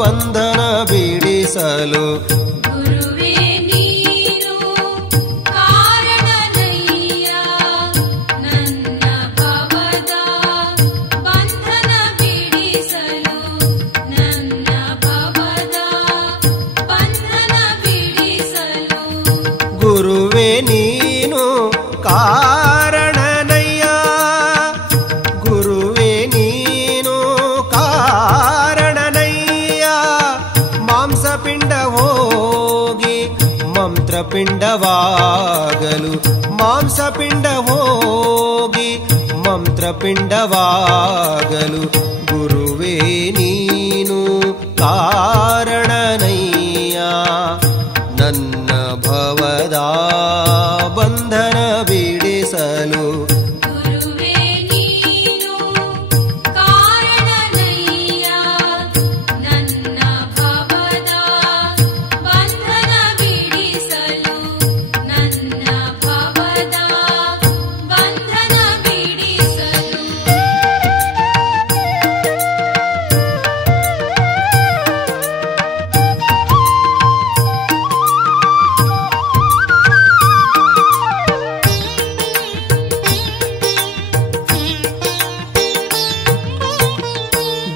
ಬಂಧನ ಬಿಡಿಸಲು ಗುರುವೇ ನೀನು ಕಾರಣನಯ್ಯ, ಗುರುವೇ ನೀನು ಕಾರಣನಯ್ಯ. ಮಾಂಸಪಿಂಡ ಹೋಗಿ ಮಂತ್ರಪಿಂಡವಾಗಲು, ಮಾಂಸಪಿಂಡ ಹೋಗಿ ಮಂತ್ರಪಿಂಡವಾಗಲು ಗುರುವೇ ನೀನು ಕಾರಣನಯ್ಯ. ನನ್ನ ಭವದ ಬಂಧನ ಬಿಡಿಸಲು ಗುರುವೇ ನೀನು ಕಾರಣನಯ್ಯ. ನನ್ನ ಭವದ ಬಂಧನ ಬಿಡಿಸಲು, ನನ್ನ ಭವದ ಬಂಧನ ಬಿಡಿಸಲು.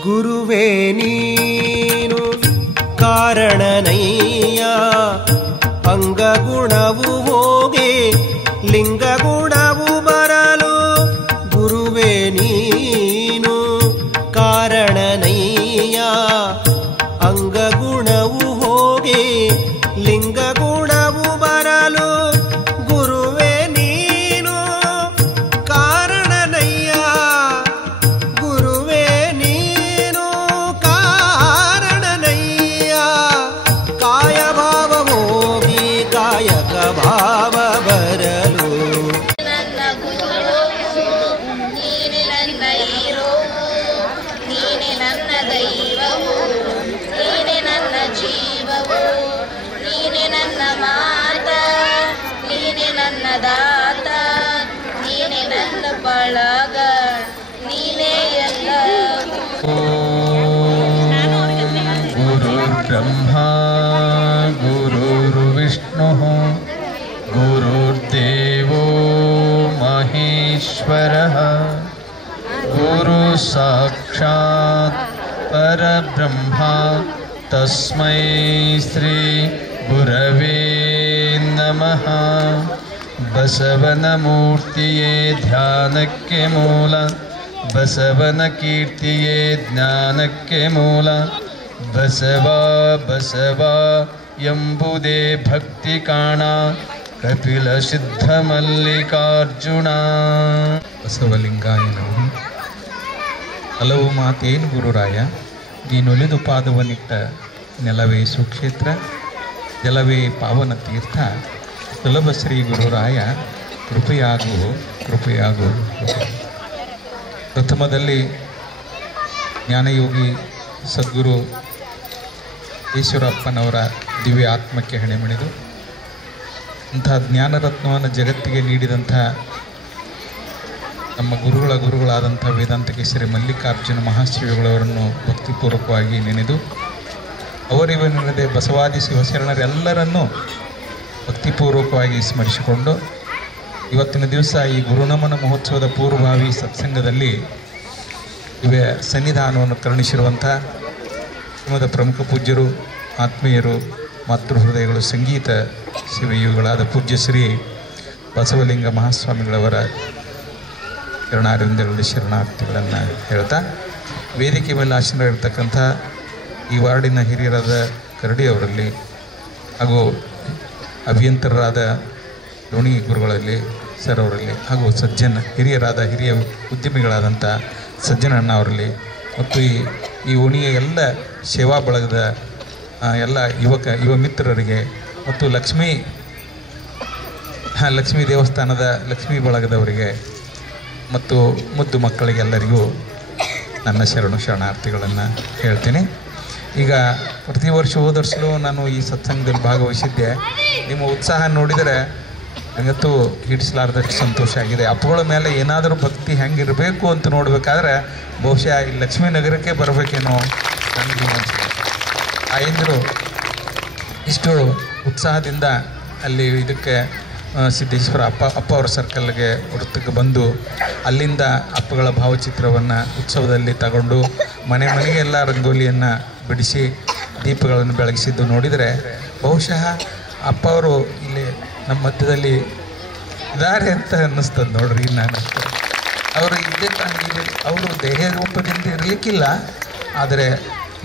ಗುರುವೇ ನೀನು ಕಾರಣನಯ್ಯ. ಅಂಗಗುಣವು ಹೋಗಿ ಲಿಂಗಗುಣವು ಬರಲು ಗುರುವೇ ನೀನು ಕಾರಣನಯ್ಯ. ಅಂಗಗುಣವು ಹೋಗಿ ಲಿಂಗಗುಣವು ಬರಲು ಗುರುವೇ ನೀನು ಕಾರಣನಯ್ಯ. ಗುರುವೇ ನೀನು ಕಾರಣನಯ್ಯ. ಕಾಯಭಾವ ಹೋಗಿ ಕಾಯಕ ಭಾವ ಬರಲು ನನ್ನ ಗುರು ನೀನೆ, ನನ್ನ ಹೀರೋ ನೀನೆ, ನನ್ನ ದೈವವು ನೀನೆ, ನನ್ನ ಜೀವವು ನೀನೆ, ನನ್ನ ಮಾತ ನೀನೆ, ನನ್ನ ದಾತ ನೀನೆ, ನನ್ನ ಬಳಗ ನೀನೆ ಎಲ್ಲ. ಗುರುರ್ಬ್ರಹ್ಮಾ ಗುರುರ್ವಿಷ್ಣುಃ ಗುರುರ್ದೇವೋ ಮಹೇಶ್ವರಃ ಗುರು ಸಾಕ್ಷಾತ್ ಪರಬ್ರಹ್ಮ ತಸ್ಮೈ ಶ್ರೀ ಗುರವೇ ನಮಃ. ಬಸವನ ಮೂರ್ತಿಯೇ ಧ್ಯಾನಕ್ಕೆ ಮೂಲ, ಬಸವನ ಕೀರ್ತಿಯೇ ಜ್ಞಾನಕ್ಕೆ ಮೂಲ. ಬಸವ ಬಸವ ಎಂಬುದೇ ಭಕ್ತಿ ಕಾಣ, ಕಪಿಲ ಸಿದ್ಧ ಮಲ್ಲಿಕಾರ್ಜುನ. ಬಸವಲಿಂಗಾಯ ನಮಃ. ಹಲವು ಮಾತೇನು ಗುರುರಾಯ, ನೀನೊಲಿದು ಪಾದವನಿಟ್ಟ ನೆಲವೇ ಸುಕ್ಷೇತ್ರ, ಜಲವೇ ಪಾವನ ತೀರ್ಥ. ಸುಲಭ ಶ್ರೀ ಗುರುರಾಯ ಕೃಪೆಯಾಗು ಕೃಪೆಯಾಗು. ಪ್ರಥಮದಲ್ಲಿ ಜ್ಞಾನಯೋಗಿ ಸದ್ಗುರು ಈಶ್ವರಪ್ಪನವರ ದಿವ್ಯ ಆತ್ಮಕ್ಕೆ ಹಣೆ ಮಣಿದು ಅಂತಹ ಜ್ಞಾನರತ್ನವನ್ನು ಜಗತ್ತಿಗೆ ನೀಡಿದಂಥ ನಮ್ಮ ಗುರುಗಳಾದಂಥ ವೇದಾಂತ ಕೇಸರಿ ಮಲ್ಲಿಕಾರ್ಜುನ ಮಹಾಶ್ರೀಗಳವರನ್ನು ಭಕ್ತಿಪೂರ್ವಕವಾಗಿ ನೆನೆದು ಅವರಿವನೆನ್ನದೆ ಬಸವಾದಿ ಶಿವಶರಣರೆಲ್ಲರನ್ನೂ ಭಕ್ತಿಪೂರ್ವಕವಾಗಿ ಸ್ಮರಿಸಿಕೊಂಡು ಇವತ್ತಿನ ದಿವಸ ಈ ಗುರುನಮನ ಮಹೋತ್ಸವದ ಪೂರ್ವಭಾವಿ ಸತ್ಸಂಗದಲ್ಲಿ ಇವೆ ಸನ್ನಿಧಾನವನ್ನು ಕರುಣಿಸಿರುವಂಥ ಶ್ರೀಮದ ಪ್ರಮುಖ ಪೂಜ್ಯರು, ಆತ್ಮೀಯರು, ಮಾತೃಹೃದಯಗಳು, ಸಂಗೀತ ಶಿವಯುಗಳಾದ ಪೂಜ್ಯ ಶ್ರೀ ಬಸವಲಿಂಗ ಮಹಾಸ್ವಾಮಿಗಳವರ ಶರಣಾರವಿಂದಗಳಲ್ಲಿ ಶರಣಾರ್ಥಿಗಳನ್ನು ಹೇಳ್ತಾ, ವೇದಿಕೆ ಮೇಲೆ ಆಸೀನರಾಗಿರ್ತಕ್ಕಂಥ ಈ ವಾರ್ಡಿನ ಹಿರಿಯರಾದ ಕರಡಿಯವರಲ್ಲಿ ಹಾಗೂ ಅಭಿಯಂತರರಾದ ಲೋಣಿ ಗುರುಗಳಲ್ಲಿ ಸರ್ ಅವರಲ್ಲಿ ಹಾಗೂ ಹಿರಿಯರಾದ ಹಿರಿಯ ಉದ್ಯಮಿಗಳಾದಂಥ ಸಜ್ಜನಣ್ಣ ಅವರಲ್ಲಿ ಮತ್ತು ಈ ಓಣಿಯ ಎಲ್ಲ ಸೇವಾ ಬಳಗದ ಎಲ್ಲ ಯುವ ಮಿತ್ರರಿಗೆ ಮತ್ತು ಲಕ್ಷ್ಮೀ ದೇವಸ್ಥಾನದ ಲಕ್ಷ್ಮೀ ಬಳಗದವರಿಗೆ ಮತ್ತು ಮುದ್ದು ಮಕ್ಕಳಿಗೆಲ್ಲರಿಗೂ ನನ್ನ ಶರಣಾರ್ಥಿಗಳನ್ನು ಹೇಳ್ತೀನಿ. ಈಗ ಪ್ರತಿ ವರ್ಷ ಹೋದರ್ಸಲು ನಾನು ಈ ಸತ್ಸಂಗದಲ್ಲಿ ಭಾಗವಹಿಸಿದ್ದೆ. ನಿಮ್ಮ ಉತ್ಸಾಹ ನೋಡಿದರೆ ನನಗಂತೂ ಹಿಡಿಸಲಾರ್ದಷ್ಟು ಸಂತೋಷ ಆಗಿದೆ. ಅಪ್ಪುಗಳ ಮೇಲೆ ಏನಾದರೂ ಭಕ್ತಿ ಹೆಂಗಿರಬೇಕು ಅಂತ ನೋಡಬೇಕಾದ್ರೆ ಬಹುಶಃ ಈ ಲಕ್ಷ್ಮೀ ನಗರಕ್ಕೆ ಬರಬೇಕೇನೋ ನನಗೆ ತಾಯಂದಿರು ಇಷ್ಟು ಉತ್ಸಾಹದಿಂದ ಅಲ್ಲಿ ಇದಕ್ಕೆ ಸಿದ್ದೇಶ್ವರ ಅಪ್ಪ ಅವರ ಸರ್ಕಲ್ಗೆ ವೃತ್ತಕ್ಕೆ ಬಂದು ಅಲ್ಲಿಂದ ಅಪ್ಪಗಳ ಭಾವಚಿತ್ರವನ್ನು ಉತ್ಸವದಲ್ಲಿ ತಗೊಂಡು ಮನೆಗೆಲ್ಲ ರಂಗೋಲಿಯನ್ನು ಬಿಡಿಸಿ ದೀಪಗಳನ್ನು ಬೆಳಗಿಸಿದ್ದು ನೋಡಿದರೆ ಬಹುಶಃ ಅಪ್ಪ ಅವರು ಇಲ್ಲಿ ನಮ್ಮ ಮಧ್ಯದಲ್ಲಿ ಇದ್ದಾರೆ ಅಂತ ಅನ್ನಿಸ್ತದೆ ನೋಡ್ರಿ. ನಾನು ಅವರು ಇದ್ದೇ ಅವರು ದೇಹ ರೂಪದಿಂದ ಇರಲಿಕ್ಕಿಲ್ಲ, ಆದರೆ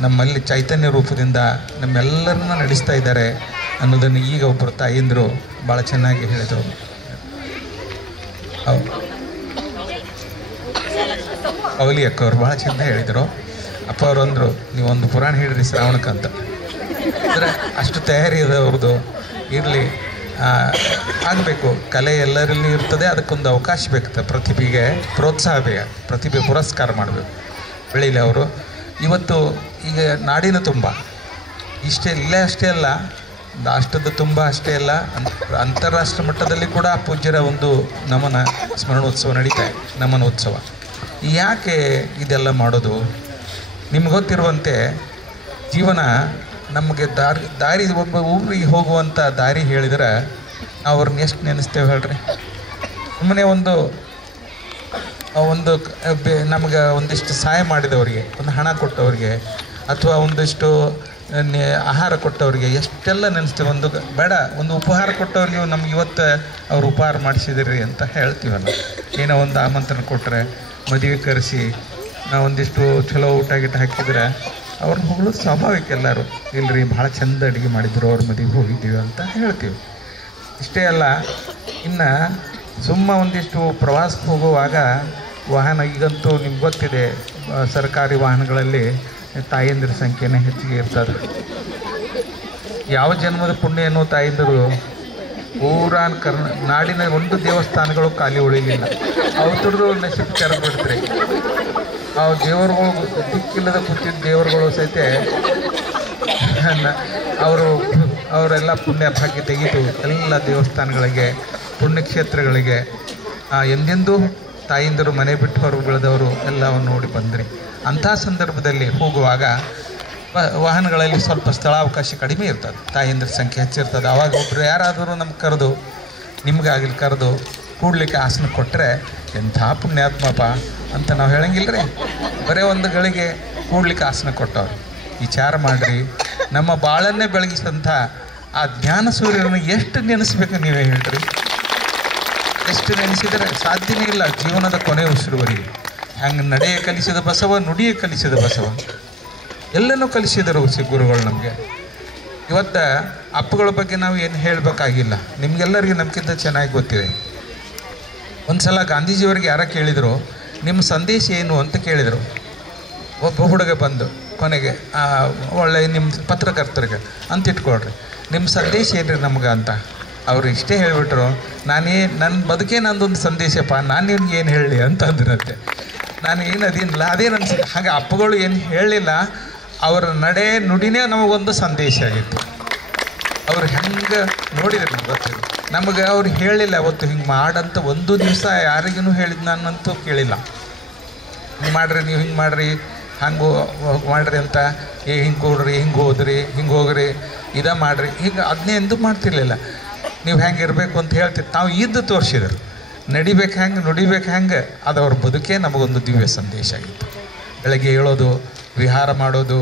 ನಮ್ಮಲ್ಲಿ ಚೈತನ್ಯ ರೂಪದಿಂದ ನಮ್ಮೆಲ್ಲರನ್ನ ನಡೆಸ್ತಾ ಇದ್ದಾರೆ ಅನ್ನೋದನ್ನು ಈಗ ಒಬ್ಬರು ತಾಯಂದಿರು ಭಾಳ ಚೆನ್ನಾಗಿ ಹೇಳಿದರು. ಅವಲಿ ಅಕ್ಕವ್ರು ಭಾಳ ಚೆಂದ ಹೇಳಿದರು. ಅಪ್ಪ ಅವರು ಅಂದರು, ನೀವೊಂದು ಪುರಾಣ ಹೇಳಿರಿ ಶ್ರಾವಣಕ್ಕಂತ. ಅಂದರೆ ಅಷ್ಟು ತಯಾರಿ ಇದೆ ಅವ್ರದ್ದು. ಇರಲಿ, ಆಗಬೇಕು. ಕಲೆ ಎಲ್ಲರಲ್ಲಿ ಇರ್ತದೆ, ಅದಕ್ಕೊಂದು ಅವಕಾಶ ಬೇಕಾಗ್ತದೆ. ಪ್ರತಿಭೆಗೆ ಪ್ರೋತ್ಸಾಹ ಬೇಕು, ಪ್ರತಿಭೆ ಪುರಸ್ಕಾರ ಮಾಡಬೇಕು, ಬೆಳೀಲಿ ಅವರು. ಇವತ್ತು ಈಗ ನಾಡಿನ ತುಂಬ ಇಲ್ಲೇ ಅಷ್ಟೇ ಅಲ್ಲ, ರಾಷ್ಟ್ರದ ತುಂಬ ಅಷ್ಟೇ ಅಲ್ಲ, ಅಂತಾರಾಷ್ಟ್ರ ಮಟ್ಟದಲ್ಲಿ ಕೂಡ ಪೂಜ್ಯರ ಒಂದು ನಮನ ಸ್ಮರಣೋತ್ಸವ ನಡೀತಾ ಇದೆ, ನಮನ ಉತ್ಸವ. ಯಾಕೆ ಇದೆಲ್ಲ ಮಾಡೋದು? ನಿಮ್ಗೆ ಗೊತ್ತಿರುವಂತೆ ಜೀವನ ನಮಗೆ ದಾರಿ ಒಬ್ಬ ಊರಿಗೆ ಹೋಗುವಂಥ ದಾರಿ ಹೇಳಿದ್ರೆ ನಾವು ಅವ್ರನ್ನ ಎಷ್ಟು ನೆನೆಸ್ತೇವೆ ಹೇಳ್ರಿ? ಸುಮ್ಮನೆ ಒಂದು ನಮಗೆ ಒಂದಿಷ್ಟು ಸಹಾಯ ಮಾಡಿದವರಿಗೆ, ಒಂದು ಹಣ ಕೊಟ್ಟವರಿಗೆ, ಅಥವಾ ಒಂದಿಷ್ಟು ಆಹಾರ ಕೊಟ್ಟವರಿಗೆ ಎಷ್ಟೆಲ್ಲ ನೆನೆಸ್ತೀವಿ. ಒಂದು ಉಪಹಾರ ಕೊಟ್ಟವ್ರಿಗೆ ನಮ್ಗೆ ಇವತ್ತು ಅವ್ರು ಉಪಹಾರ ಮಾಡಿಸಿದಿರಿ ಅಂತ ಹೇಳ್ತೀವಲ್ಲ. ಏನೋ ಒಂದು ಆಮಂತ್ರಣ ಕೊಟ್ಟರೆ, ಮದುವೆ ಕರೆಸಿ ಒಂದಿಷ್ಟು ಚಲೋ ಊಟ ಗಿಟ ಹಾಕಿದ್ರೆ ಅವ್ರನ್ನ ಹೋಗ್ಲು ಸ್ವಾಭಾವಿಕ. ಎಲ್ಲರೂ ಇಲ್ಲರಿ ಭಾಳ ಚಂದ ಅಡುಗೆ ಮಾಡಿದ್ರು, ಅವ್ರ ಮದುವೆಗೆ ಹೋಗಿದ್ದೀವಿ ಅಂತ ಹೇಳ್ತೀವಿ. ಇಷ್ಟೇ ಅಲ್ಲ, ಇನ್ನು ಒಂದಿಷ್ಟು ಪ್ರವಾಸಕ್ಕೆ ಹೋಗುವಾಗ ವಾಹನ, ಈಗಂತೂ ನಿಮ್ಗೆ ಗೊತ್ತಿದೆ, ಸರ್ಕಾರಿ ವಾಹನಗಳಲ್ಲಿ ತಾಯಂದಿರ ಸಂಖ್ಯೆನೇ ಹೆಚ್ಚಿಗೆ ಇರ್ತದೆ. ಯಾವ ಜನ್ಮದ ಪುಣ್ಯ ಅನ್ನೋ ತಾಯಂದಿರು ಪೂರಾ ನಾಡಿನ ಒಂದು ದೇವಸ್ಥಾನಗಳು ಖಾಲಿ ಉಳಿಲಿಲ್ಲ. ಅವತ್ತರದ್ದು ನಶೀಬ್ ಕೆರೆದು ಬಿಡ್ತಾರೆ. ಆ ದೇವರುಗಳು, ದಿಕ್ಕಿಲ್ಲದ ಕೂತಿದ್ದ ದೇವರುಗಳು ಸಹಿತ ಅವರೆಲ್ಲ ಪುಣ್ಯ ಭಾಗ್ಯ ತೆಗೆದು ಎಲ್ಲ ದೇವಸ್ಥಾನಗಳಿಗೆ, ಪುಣ್ಯಕ್ಷೇತ್ರಗಳಿಗೆ ಎಂದೆಂದೂ ತಾಯಿಂದರು ಮನೆ ಬಿಟ್ಟು ಹೊರಗೆ ಬೆಳೆದವರು ಎಲ್ಲವನ್ನು ನೋಡಿ ಬಂದ್ರಿ. ಅಂಥ ಸಂದರ್ಭದಲ್ಲಿ ಹೋಗುವಾಗ ವಾಹನಗಳಲ್ಲಿ ಸ್ವಲ್ಪ ಸ್ಥಳಾವಕಾಶ ಕಡಿಮೆ ಇರ್ತದೆ, ತಾಯಂದ್ರ ಸಂಖ್ಯೆ ಹೆಚ್ಚಿರ್ತದೆ. ಆವಾಗ ಒಬ್ಬರು ಯಾರಾದರೂ ನಮ್ಗೆ ಕರೆದು, ನಿಮ್ಗಾಗಲಿ ಕರೆದು ಕೂಡ್ಲಿಕ್ಕೆ ಆಸನ ಕೊಟ್ಟರೆ ಎಂಥ ಪುಣ್ಯಾತ್ಮಪ್ಪ ಅಂತ ನಾವು ಹೇಳಂಗಿಲ್ಲ ರೀ. ಬರೀ ಒಂದು ಗಳಿಗೆ ಕೂಡ್ಲಿಕ್ಕೆ ಆಸನ ಕೊಟ್ಟವ್ರು. ವಿಚಾರ ಮಾಡಿರಿ, ನಮ್ಮ ಬಾಳನ್ನೇ ಬೆಳಗಿಸಿದಂಥ ಆ ಜ್ಞಾನ ಸೂರ್ಯನ ಎಷ್ಟು ನೆನೆಸ್ಬೇಕು ನೀವೇ ಹೇಳ್ರಿ? ಎಷ್ಟು ನೆನೆಸಿದರೆ ಸಾಧ್ಯನೇ ಇಲ್ಲ ಜೀವನದ ಕೊನೆ ಉಸಿರುವರೆಗೆ. ಹಂಗೆ ನಡೆಯ ಕಲಿಸಿದ ಬಸವ, ನುಡಿಯ ಕಲಿಸಿದ ಬಸವ, ಎಲ್ಲನೂ ಕಲಿಸಿದರು ಗುರುಗಳು ನಮಗೆ. ಇವತ್ತು ಅಪ್ಪಗಳ ಬಗ್ಗೆ ನಾವು ಏನು ಹೇಳಬೇಕಾಗಿಲ್ಲ, ನಿಮಗೆಲ್ಲರಿಗೂ ನಮ್ಗಿಂತ ಚೆನ್ನಾಗಿ ಗೊತ್ತಿದೆ. ಒಂದು ಸಲ ಗಾಂಧೀಜಿಯವರಿಗೆ ಯಾರ ಕೇಳಿದರು, ನಿಮ್ಮ ಸಂದೇಶ ಏನು ಅಂತ ಕೇಳಿದರು. ಒಬ್ಬ ಹುಡುಗ ಬಂದು ಕೊನೆಗೆ ಒಳ್ಳೆ ನಿಮ್ಮ ಪತ್ರಕರ್ತರಿಗೆ ಅಂತ ಇಟ್ಕೊಳ್ರಿ, ನಿಮ್ಮ ಸಂದೇಶ ಏನ್ರಿ ನಮ್ಗೆ ಅಂತ. ಅವರು ಇಷ್ಟೇ ಹೇಳಿಬಿಟ್ರು, ನನ್ನ ಬದುಕೇ ನಂದೊಂದು ಸಂದೇಶಪ್ಪ, ನಾನು ನಿಮ್ಗೆ ಏನು ಹೇಳಲಿ ಅಂತ ಅಂದ್ರಂತೆ. ನಾನು ಏನು ಅದೇನಿಲ್ಲ, ಅದೇನು ಅನ್ಸುತ್ತೆ. ಹಾಗೆ ಅಪ್ಪಗಳು ಏನು ಹೇಳಲಿಲ್ಲ, ಅವರ ನಡೆ ನುಡಿನೇ ನಮಗೊಂದು ಸಂದೇಶ ಆಗಿತ್ತು. ಅವ್ರು ಹೆಂಗೆ ನೋಡಿದ್ರೆ ನಮ್ಗೆ ಗೊತ್ತಿಲ್ಲ. ನಮಗೆ ಅವ್ರು ಹೇಳಿಲ್ಲ ಅವತ್ತು ಹಿಂಗೆ ಮಾಡಂತ ಒಂದು ದಿವಸ ಯಾರಿಗೂ ಹೇಳಿದ್ ನಾನಂತೂ ಕೇಳಿಲ್ಲ. ಹಿಂಗೆ ಮಾಡಿರಿ, ನೀವು ಹಿಂಗೆ ಮಾಡಿರಿ, ಹಂಗೆ ಮಾಡಿರಿ ಅಂತ. ಹಿಂಗೆ ಕೊಡ್ರಿ, ಹಿಂಗೆ ಹೋದ್ರಿ, ಹಿಂಗೆ ಹೋಗ್ರಿ, ಮಾಡಿರಿ, ಹೀಗೆ ಅದನ್ನೇ ಎಂದೂ ಮಾಡ್ತಿರ್ಲಿಲ್ಲ. ನೀವು ಹೆಂಗೆ ಇರಬೇಕು ಅಂತ ಹೇಳ್ತಿತ್ತು. ನಾವು ಇದ್ದು ತೋರಿಸಿದ್ರು, ನಡಿಬೇಕು ಹೆಂಗೆ, ನುಡಿಬೇಕು ಹೆಂಗೆ. ಅದು ಅವ್ರ ಬದುಕೇ ನಮಗೊಂದು ದಿವ್ಯ ಸಂದೇಶ ಆಗಿತ್ತು. ಬೆಳಗ್ಗೆ ಹೇಳೋದು, ವಿಹಾರ ಮಾಡೋದು,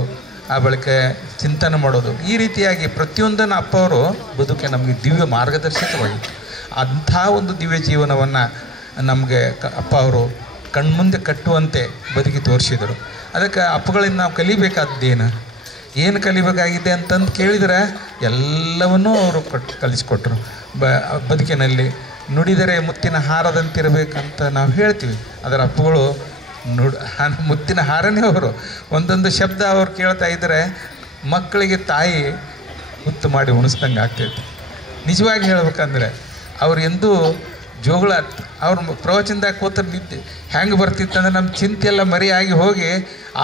ಆ ಬಳಿಕ ಚಿಂತನೆ ಮಾಡೋದು, ಈ ರೀತಿಯಾಗಿ ಪ್ರತಿಯೊಂದನ್ನು ಅಪ್ಪ ಅವರು ಬದುಕೆ ನಮಗೆ ದಿವ್ಯ ಮಾರ್ಗದರ್ಶಕವಾಗಿತ್ತು. ಅಂಥ ಒಂದು ದಿವ್ಯ ಜೀವನವನ್ನು ನಮಗೆ ಅಪ್ಪ ಅವರು ಕಣ್ಮುಂದೆ ಕಟ್ಟುವಂತೆ ಬದುಕಿ ತೋರಿಸಿದರು. ಅದಕ್ಕೆ ಅಪ್ಪಗಳಿಂದ ನಾವು ಕಲಿಬೇಕಾದ್ದೇನು, ಏನು ಕಲಿಬೇಕಾಗಿದೆ ಅಂತಂದು ಕೇಳಿದರೆ ಎಲ್ಲವನ್ನೂ ಅವರು ಕಲಿಸ್ಕೊಟ್ರು. ಬದುಕಿನಲ್ಲಿ ನುಡಿದರೆ ಮುತ್ತಿನ ಹಾರದಂತಿರಬೇಕಂತ ನಾವು ಹೇಳ್ತೀವಿ. ಅದರ ಅಪ್ಪಗಳು ಮುತ್ತಿನ ಹಾರನೇ ಅವರು. ಒಂದೊಂದು ಶಬ್ದ ಅವ್ರು ಕೇಳ್ತಾ ಇದ್ದರೆ ಮಕ್ಕಳಿಗೆ ತಾಯಿ ಮುತ್ತು ಮಾಡಿ ಉಣಿಸ್ದಂಗೆ ಆಗ್ತೈತೆ. ನಿಜವಾಗಿ ಹೇಳ್ಬೇಕಂದ್ರೆ ಅವ್ರು ಎಂದೂ ಜೋಗಳ, ಅವ್ರ ಪ್ರವಚನದಾಗ ಕೂತ್ರೆ ನಿದ್ದೆ ಹೆಂಗೆ ಬರ್ತಿತ್ತಂದ್ರೆ ನಮ್ಮ ಚಿಂತೆಲ್ಲ ಮರೆಯಾಗಿ ಹೋಗಿ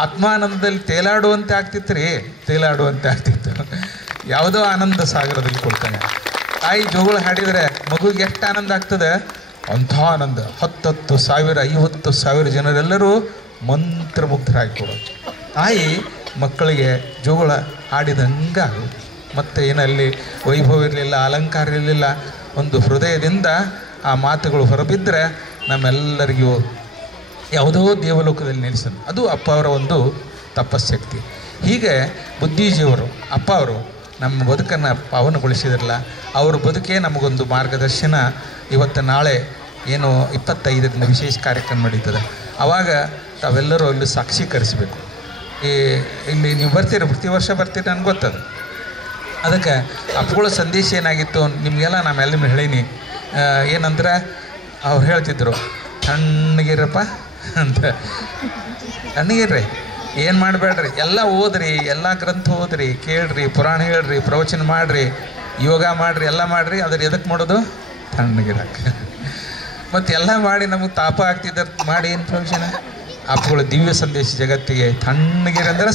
ಆತ್ಮಾನಂದದಲ್ಲಿ ತೇಲಾಡುವಂತೆ ಆಗ್ತಿತ್ತು ರೀ, ತೇಲಾಡುವಂತೆ ಆಗ್ತಿತ್ತು. ಯಾವುದೋ ಆನಂದ ಸಾಗರದಲ್ಲಿ ಕೊಡ್ತಾನೆ. ತಾಯಿ ಜೋಗಳ ಹಾಡಿದರೆ ಮಗುಗೆ ಎಷ್ಟು ಆನಂದ ಆಗ್ತದೆ, ಅಂಥ ಆನಂದ. 10,000, 50,000 ಜನರೆಲ್ಲರೂ ಮಂತ್ರಮುಗ್ಧರಾಗಿ ಕೊಡೋದು. ತಾಯಿ ಮಕ್ಕಳಿಗೆ ಜೋಗುಳ ಹಾಡಿದಂಗೆ ಮತ್ತು ಏನಲ್ಲಿ ವೈಭವ ಇರಲಿಲ್ಲ, ಅಲಂಕಾರ ಇರಲಿಲ್ಲ, ಒಂದು ಹೃದಯದಿಂದ ಆ ಮಾತುಗಳು ಹೊರಬಿದ್ದರೆ ನಮ್ಮೆಲ್ಲರಿಗೂ ಯಾವುದೋ ದೇವಲೋಕದಲ್ಲಿ ನಿಲ್ಲಿಸೋದು. ಅದು ಅಪ್ಪ ಅವರ ಒಂದು ತಪಶಕ್ತಿ. ಹೀಗೆ ಬುದ್ಧಿಜೀವರು ಅಪ್ಪ ಅವರು ನಮ್ಮ ಬದುಕನ್ನು ಪಾವನಗೊಳಿಸಿದ್ರಲ್ಲ, ಅವ್ರ ಬದುಕೇ ನಮಗೊಂದು ಮಾರ್ಗದರ್ಶನ. ಇವತ್ತು ನಾಳೆ ಏನು 25ರಿಂದ ವಿಶೇಷ ಕಾರ್ಯಕ್ರಮ ನಡೀತದೆ, ಆವಾಗ ತಾವೆಲ್ಲರೂ ಅಲ್ಲಿ ಸಾಕ್ಷೀಕರಿಸಬೇಕು. ಇಲ್ಲಿ ನೀವು ಬರ್ತೀರಿ, ಪ್ರತಿ ವರ್ಷ ಬರ್ತೀರಿ, ನನಗೆ ಗೊತ್ತದು. ಅದಕ್ಕೆ ಅಪ್ಪಗಳ ಸಂದೇಶ ಏನಾಗಿತ್ತು ನಿಮಗೆಲ್ಲ ನಾನೆಲ್ಲ ಹೇಳೀನಿ. ಏನಂದ್ರೆ ಅವ್ರು ಹೇಳ್ತಿದ್ರು, ತಣ್ಣಗಿರಪ್ಪ ಅಂತ. ತಣ್ಣಗಿರ್ರಿ, ಏನು ಮಾಡಬೇಡ್ರಿ, ಎಲ್ಲ ಓದ್ರಿ, ಎಲ್ಲ ಗ್ರಂಥ ಓದ್ರಿ, ಕೇಳ್ರಿ, ಪುರಾಣ ಹೇಳ್ರಿ, ಪ್ರವಚನ ಮಾಡಿರಿ, ಯೋಗ ಮಾಡಿರಿ, ಎಲ್ಲ ಮಾಡಿರಿ. ಅದ್ರ ಎದಕ್ಕೆ ಮಾಡೋದು? ತಣ್ಣಗಿರಕ್ಕೆ. ಮತ್ತು ಎಲ್ಲ ಮಾಡಿ ನಮಗೆ ತಾಪ ಆಗ್ತಿದ್ದ ಮಾಡಿ ಏನು ಪ್ರಯೋಜನ? ಅಪ್ಪಗಳ ದಿವ್ಯ ಸಂದೇಶ ಜಗತ್ತಿಗೆ ತಣ್ಣಗಿರಿ ಅಂದರೆ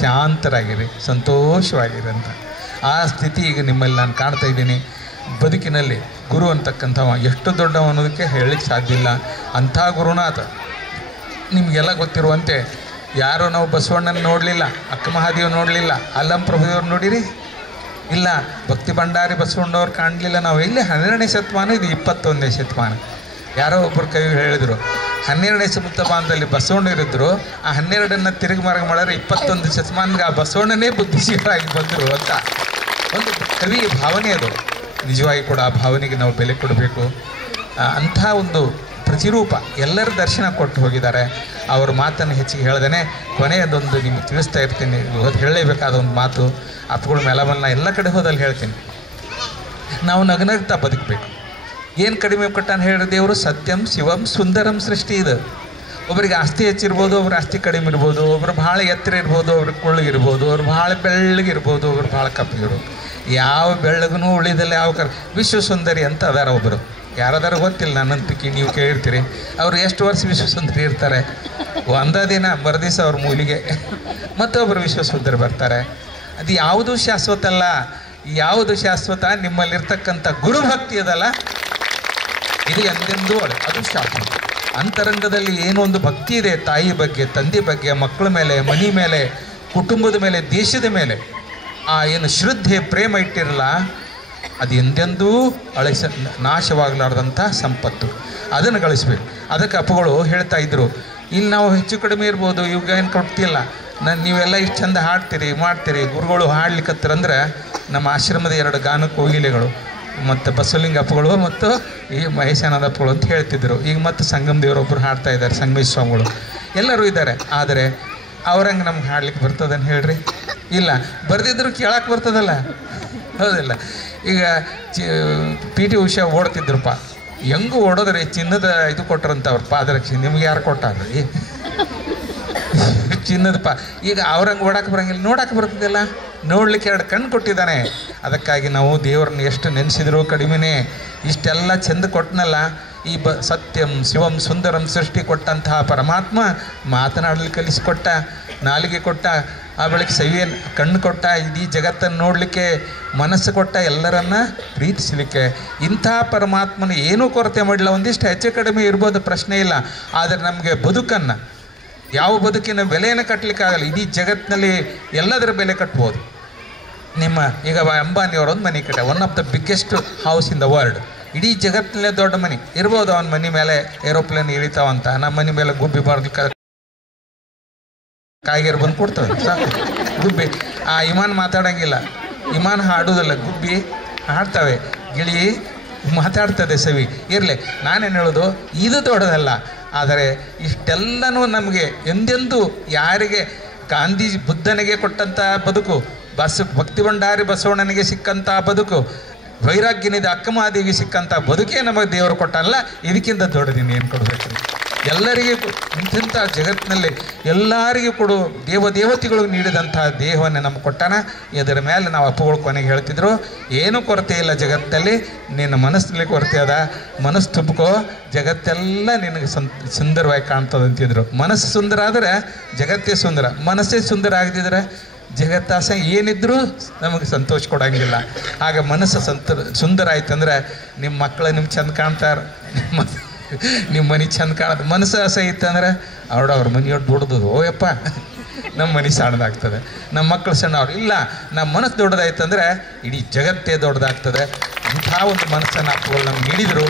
ಶಾಂತರಾಗಿರಿ, ಸಂತೋಷವಾಗಿರಿ ಅಂತ. ಆ ಸ್ಥಿತಿ ಈಗ ನಿಮ್ಮಲ್ಲಿ ನಾನು ಕಾಣ್ತಾ ಇದ್ದೀನಿ. ಬದುಕಿನಲ್ಲಿ ಗುರು ಅಂತಕ್ಕಂಥವ ಎಷ್ಟು ದೊಡ್ಡವ ಅನ್ನೋದಕ್ಕೆ ಹೇಳಲಿಕ್ಕೆ ಸಾಧ್ಯ ಇಲ್ಲ. ಅಂಥ ಗುರುನಾಥ ನಿಮಗೆಲ್ಲ ಗೊತ್ತಿರುವಂತೆ ಯಾರೋ ನಾವು ಬಸವಣ್ಣನ ನೋಡಲಿಲ್ಲ, ಅಕ್ಕ ಮಹಾದೇವ್ ನೋಡಲಿಲ್ಲ, ಅಲ್ಲಂ ಪ್ರಭುದೇವ್ರು ನೋಡಿರಿ ಇಲ್ಲ, ಭಕ್ತಿ ಭಂಡಾರಿ ಬಸವಣ್ಣವ್ರು ಕಾಣಲಿಲ್ಲ. ನಾವು ಎಲ್ಲಿ 12ನೇ ಶತಮಾನ, ಇದು 21ನೇ ಶತಮಾನ. ಯಾರೋ ಒಬ್ಬರು ಕವಿ ಹೇಳಿದರು, 12ನೇ ಶತಮಾನದಲ್ಲಿ ಬಸವಣ್ಣರಿದ್ದರು, ಆ 12ನ್ನು ತಿರುಗಿ ಮಾರ್ಗ ಮಾಡಿದ್ರೆ 21 ಶತಮಾನಕ್ಕೆ ಆ ಬಸವಣ್ಣನೇ ಬುದ್ಧಿಶೀಲರಾಗಿ ಬಂದರು ಅಂತ ಒಂದು ಕವಿ ಭಾವನೆ. ಅದು ನಿಜವಾಗಿ ಕೂಡ ಆ ಭಾವನೆಗೆ ನಾವು ಬೆಲೆ ಕೊಡಬೇಕು. ಅಂಥ ಒಂದು ಪ್ರತಿರೂಪ ಎಲ್ಲರ ದರ್ಶನ ಕೊಟ್ಟು ಹೋಗಿದ್ದಾರೆ. ಅವ್ರ ಮಾತನ್ನು ಹೆಚ್ಚಿಗೆ ಹೇಳ್ದೇನೆ ಕೊನೆಯದೊಂದು ನಿಮ್ಗೆ ತಿಳಿಸ್ತಾ ಇರ್ತೀನಿ. ಇವತ್ತು ಹೇಳಲೇಬೇಕಾದ ಒಂದು ಮಾತು, ಅಪ್ಪಗಳ ಮೇಲಮನ್ನ ಎಲ್ಲ ಕಡೆ ಹೋದಲ್ಲಿ ಹೇಳ್ತೀನಿ. ನಾವು ನಗನಗ್ತಾ ಬದುಕಬೇಕು. ಏನು ಕಡಿಮೆ ಕೊಟ್ಟಾನು ಹೇಳಿದ್ರೆ ದೇವರು? ಸತ್ಯಂ ಶಿವಂ ಸುಂದರಂ ಸೃಷ್ಟಿ. ಇದು ಒಬ್ಬರಿಗೆ ಆಸ್ತಿ ಹೆಚ್ಚಿರ್ಬೋದು, ಒಬ್ರು ಆಸ್ತಿ ಕಡಿಮೆ ಇರ್ಬೋದು, ಒಬ್ರು ಭಾಳ ಎತ್ತರ ಇರ್ಬೋದು, ಒಬ್ರು ಕುಳ್ಳಗಿರ್ಬೋದು, ಅವ್ರು ಭಾಳ ಬೆಳ್ಳಗಿರ್ಬೋದು, ಒಬ್ರು ಭಾಳ ಕಪ್ಪಿಗಿರ್ಬೋದು. ಯಾವ ಬೆಳ್ಳಗೂ ಉಳಿದಲ್ಲಿ ಯಾವ ವಿಶ್ವಸುಂದರಿ ಅಂತ ಅದಾರ ಒಬ್ಬರು. ಯಾರದಾರ ಗೊತ್ತಿಲ್ಲ, ನನ್ನಂತಕ್ಕೆ ನೀವು ಕೇಳಿರ್ತೀರಿ. ಅವರು ಎಷ್ಟು ವರ್ಷ ವಿಶ್ವಸುಂದರಿ ಇರ್ತಾರೆ? ಒಂದ ದಿನ ಮರುದಿವಸ ಅವ್ರ ಮೂಲಿಗೆ ಮತ್ತೊಬ್ಬರು ವಿಶ್ವಸುಂದರಿ ಬರ್ತಾರೆ. ಅದು ಯಾವುದು ಶಾಶ್ವತ ಅಲ್ಲ. ಯಾವುದು ಶಾಶ್ವತ? ನಿಮ್ಮಲ್ಲಿರ್ತಕ್ಕಂಥ ಗುರುಭಕ್ತಿ ಅದಲ್ಲ, ಇದು ಎಂದೆಂದೂ ಅದು ಶಾಶ್ವತ. ಅಂತರಂಗದಲ್ಲಿ ಏನೋ ಒಂದು ಭಕ್ತಿ ಇದೆ, ತಾಯಿ ಬಗ್ಗೆ, ತಂದೆ ಬಗ್ಗೆ, ಮಕ್ಕಳ ಮೇಲೆ, ಮನೆ ಮೇಲೆ, ಕುಟುಂಬದ ಮೇಲೆ, ದೇಶದ ಮೇಲೆ ಆ ಏನು ಶ್ರದ್ಧೆ ಪ್ರೇಮ ಇಟ್ಟಿರಲ್ಲ, ಅದು ಎಂದೆಂದೂ ನಾಶವಾಗಲಾರ್ದಂಥ ಸಂಪತ್ತು. ಅದನ್ನು ಗಳಿಸ್ಬೇಕು. ಅದಕ್ಕೆ ಅಪ್ಪಗಳು ಹೇಳ್ತಾ ಇದ್ದರು, ಇಲ್ಲಿ ನಾವು ಹೆಚ್ಚು ಕಡಿಮೆ ಇರ್ಬೋದು, ಇವಾಗ ಏನು ಕೊಡ್ತಿಲ್ಲ, ನೀವೆಲ್ಲ ಇಷ್ಟು ಚಂದ ಹಾಡ್ತೀರಿ ಮಾಡ್ತೀರಿ. ಗುರುಗಳು ಹಾಡ್ಲಿಕ್ಕತ್ತರಂದ್ರೆ ನಮ್ಮ ಆಶ್ರಮದ 2 ಗಾನ ಕೋಗಿಲೆಗಳು ಮತ್ತು ಬಸವಲಿಂಗ ಅಪ್ಪಗಳು ಮತ್ತು ಈ ಮಹೇಶಾನಂದ ಅಪ್ಪಗಳು ಅಂತ ಹೇಳ್ತಿದ್ದರು. ಈಗ ಮತ್ತು ಸಂಗಮ ದೇವರೊಬ್ಬರು ಹಾಡ್ತಾ ಇದ್ದಾರೆ, ಸಂಗಮೇಶ್ ಸ್ವಾಮಿಗಳು, ಎಲ್ಲರೂ ಇದ್ದಾರೆ. ಆದರೆ ಅವ್ರಂಗೆ ನಮ್ಗೆ ಹಾಡ್ಲಿಕ್ಕೆ ಬರ್ತದನ್ನು ಹೇಳ್ರಿ? ಇಲ್ಲ. ಬರ್ದಿದ್ರು ಕೇಳಕ್ಕೆ ಬರ್ತದಲ್ಲ, ಹೌದಿಲ್ಲ? ಈಗ PT ಉಷಾ ಓಡ್ತಿದ್ರಪ್ಪ, ಹೆಂಗೂ ಓಡೋದ್ರಿ, ಚಿನ್ನದ ಇದು ಕೊಟ್ರಂತ ಅವ್ರ ಪಾದರಕ್ಷೆ. ನಿಮ್ಗೆ ಯಾರು ಕೊಟ್ಟಾರ್ರಿ ಚಿನ್ನದ ಈಗ ಅವ್ರಂಗೆ ಓಡಕ್ಕೆ ಬರೋಂಗಿಲ್ಲ, ನೋಡಕ್ಕೆ ಬರ್ತದಲ್ಲ, ನೋಡ್ಲಿಕ್ಕೆ 2 ಕಣ್ಣು ಕೊಟ್ಟಿದ್ದಾನೆ. ಅದಕ್ಕಾಗಿ ನಾವು ದೇವ್ರನ್ನ ಎಷ್ಟು ನೆನೆಸಿದ್ರು ಕಡಿಮೆನೇ. ಇಷ್ಟೆಲ್ಲ ಚೆಂದ ಕೊಟ್ಟನಲ್ಲ, ಈ ಸತ್ಯಂ ಶಿವಂ ಸುಂದರಂ ಸೃಷ್ಟಿ ಕೊಟ್ಟಂತಹ ಪರಮಾತ್ಮ ಮಾತನಾಡಲಿಕ್ಕೆ ಕಲಿಸಿಕೊಟ್ಟ, ನಾಲಿಗೆ ಕೊಟ್ಟ, ಆ ಬಳಿಕ ಸವಿಯನ್ನು ಕಣ್ಣು ಕೊಟ್ಟ, ಇಡೀ ಜಗತ್ತನ್ನು ನೋಡಲಿಕ್ಕೆ ಮನಸ್ಸು ಕೊಟ್ಟ, ಎಲ್ಲರನ್ನ ಪ್ರೀತಿಸಲಿಕ್ಕೆ. ಇಂಥ ಪರಮಾತ್ಮನ ಏನೂ ಕೊರತೆ ಮಾಡಿಲ್ಲ. ಒಂದಿಷ್ಟು ಹೆಚ್ಚು ಕಡಿಮೆ ಇರ್ಬೋದು, ಪ್ರಶ್ನೆ ಇಲ್ಲ. ಆದರೆ ನಮಗೆ ಬದುಕನ್ನು, ಯಾವ ಬದುಕಿನ ಬೆಲೆಯನ್ನು ಕಟ್ಟಲಿಕ್ಕಾಗಲ್ಲ. ಇಡೀ ಜಗತ್ತಿನಲ್ಲಿ ಎಲ್ಲದರ ಬೆಲೆ ಕಟ್ಬೋದು. ನಿಮ್ಮ ಈಗ ಅಂಬಾನಿಯವರೊಂದು ಮನೆ ಕಟ್ಟ, one of the biggest house in the world. ಇಡೀ ಜಗತ್ತಿನಲ್ಲೇ ದೊಡ್ಡ ಮನೆ ಇರ್ಬೋದು. ಅವನ ಮನೆ ಮೇಲೆ ಏರೋಪ್ಲೇನ್ ಇಳಿತಾವಂತ, ನಮ್ಮ ಮನೆ ಮೇಲೆ ಗುಬ್ಬಿ ಬಾರ್ಲಿಕ್ಕೆ ಕಾಯಿಗೆರು ಬಂದು ಕೊಡ್ತವೆ ಸಾಕು. ಗುಬ್ಬಿ ಆ ವಿಮಾನ ಮಾತಾಡೋಂಗಿಲ್ಲ, ವಿಮಾನ ಹಾಡೋದಿಲ್ಲ, ಗುಬ್ಬಿ ಹಾಡ್ತವೆ, ಗಿಳಿ ಮಾತಾಡ್ತದೆ, ಸವಿ ಇರಲಿ. ನಾನೇನು ಹೇಳೋದು, ಇದು ದೊಡ್ಡದಲ್ಲ. ಆದರೆ ಇಷ್ಟೆಲ್ಲನೂ ನಮಗೆ ಎಂದೆಂದೂ ಯಾರಿಗೆ ಗಾಂಧೀಜಿ ಬುದ್ಧನಿಗೆ ಕೊಟ್ಟಂಥ ಬದುಕು, ಭಕ್ತಿ ಭಂಡಾರಿ ಬಸವಣ್ಣನಿಗೆ ಸಿಕ್ಕಂಥ ಬದುಕು, ವೈರಾಗ್ಯನಿದೆ ಅಕ್ಕಮಹಾದೇವಿಗೆ ಸಿಕ್ಕಂಥ ಬದುಕೇ ನಮಗೆ ದೇವರು ಕೊಟ್ಟಲ್ಲ. ಇದಕ್ಕಿಂತ ದೊಡ್ಡದಿನ ಏನು ಕೊಡಬೇಕು? ಎಲ್ಲರಿಗೂ ಇಂಥ ಜಗತ್ತಿನಲ್ಲಿ ಎಲ್ಲರಿಗೂ ಕೊಡು ದೇವತೆಗಳು ನೀಡಿದಂಥ ದೇಹವನ್ನು ನಮಗೆ ಕೊಟ್ಟಾನ. ಇದರ ಮೇಲೆ ನಾವು ಅಪ್ಪಗಳು ಕೊನೆಗೆ ಹೇಳ್ತಿದ್ರು, ಏನೂ ಕೊರತೆ ಇಲ್ಲ ಜಗತ್ತಲ್ಲಿ, ನಿನ್ನ ಮನಸ್ಸಿನಲ್ಲಿ ಕೊರತೆ ಅದ, ಮನಸ್ಸು ತುಂಬಿಕೋ, ಜಗತ್ತೆಲ್ಲ ನಿನಗೆ ಸುಂದರವಾಗಿ ಕಾಣ್ತದೆ ಅಂತಿದ್ರು. ಮನಸ್ಸು ಸುಂದರ ಆದರೆ ಜಗತ್ತೇ ಸುಂದರ, ಮನಸ್ಸೇ ಸುಂದರ ಆಗದಿದ್ರೆ ಜಗತ್ತಾಸ ಏನಿದ್ರೂ ನಮಗೆ ಸಂತೋಷ ಕೊಡೋಂಗಿಲ್ಲ. ಆಗ ಮನಸ್ಸು ಸುಂದರ ಆಯ್ತಂದ್ರೆ ನಿಮ್ಮ ಮಕ್ಕಳು ನಿಮ್ಗೆ ಚೆಂದ ಕಾಣ್ತಾರೆ, ನಿಮ್ಮ ಮನೆ ಚೆಂದ ಕಾಣೋದು. ಮನಸ್ಸು ಆಸೆ ಇತ್ತಂದ್ರೆ ಅವ್ರ ಮನೆಯೊಟ್ಟು ದುಡ್ದು ಓಯಪ್ಪ ನಮ್ಮ ಮನೆ ಸಣ್ಣದಾಗ್ತದೆ, ನಮ್ಮ ಮಕ್ಕಳು ಸಣ್ಣವ್ರು. ಇಲ್ಲ, ನಮ್ಮ ಮನಸ್ಸು ದೊಡ್ಡದಾಯ್ತಂದ್ರೆ ಇಡೀ ಜಗತ್ತೇ ದೊಡ್ಡದಾಗ್ತದೆ. ಇಂಥ ಒಂದು ಮನಸ್ಸನ್ನು ಅಪ್ಪಗಳು ನಮ್ಗೆ ನೀಡಿದರು.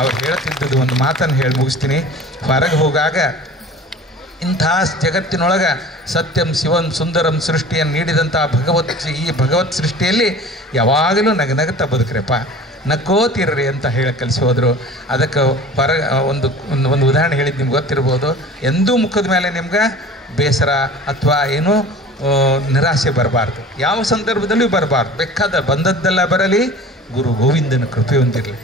ಅವ್ರು ಹೇಳ್ತಿದ್ದದ್ದು ಒಂದು ಮಾತನ್ನು ಹೇಳಿ ಮುಗಿಸ್ತೀನಿ. ಹೊರಗೆ ಹೋಗಾಗ ಇಂಥ ಜಗತ್ತಿನೊಳಗೆ ಸತ್ಯಂ ಶಿವಂ ಸುಂದರಂ ಸೃಷ್ಟಿಯನ್ನು ನೀಡಿದಂಥ ಈ ಭಗವತ್ ಸೃಷ್ಟಿಯಲ್ಲಿ ಯಾವಾಗಲೂ ನಗನಗುತ್ತಾ ಬದುಕ್ರಪ್ಪ, ನಕ್ಕೋತಿರ್ರಿ ಅಂತ ಹೇಳಿ ಕಲಿಸಿ ಹೋದರು. ಅದಕ್ಕೆ ಒಂದು ಉದಾಹರಣೆ ಹೇಳಿದ್ದು ನಿಮ್ಗೆ ಗೊತ್ತಿರ್ಬೋದು. ಎಂದೂ ಮುಖದ ಮೇಲೆ ನಿಮ್ಗೆ ಬೇಸರ ಅಥವಾ ಏನೂ ನಿರಾಸೆ ಬರಬಾರ್ದು, ಯಾವ ಸಂದರ್ಭದಲ್ಲೂ ಬರಬಾರ್ದು. ಬೇಕಾದ ಬಂದದ್ದೆಲ್ಲ ಬರಲಿ, ಗುರು ಗೋವಿಂದನ ಕೃಪೆ ಹೊಂದಿರಲಿ.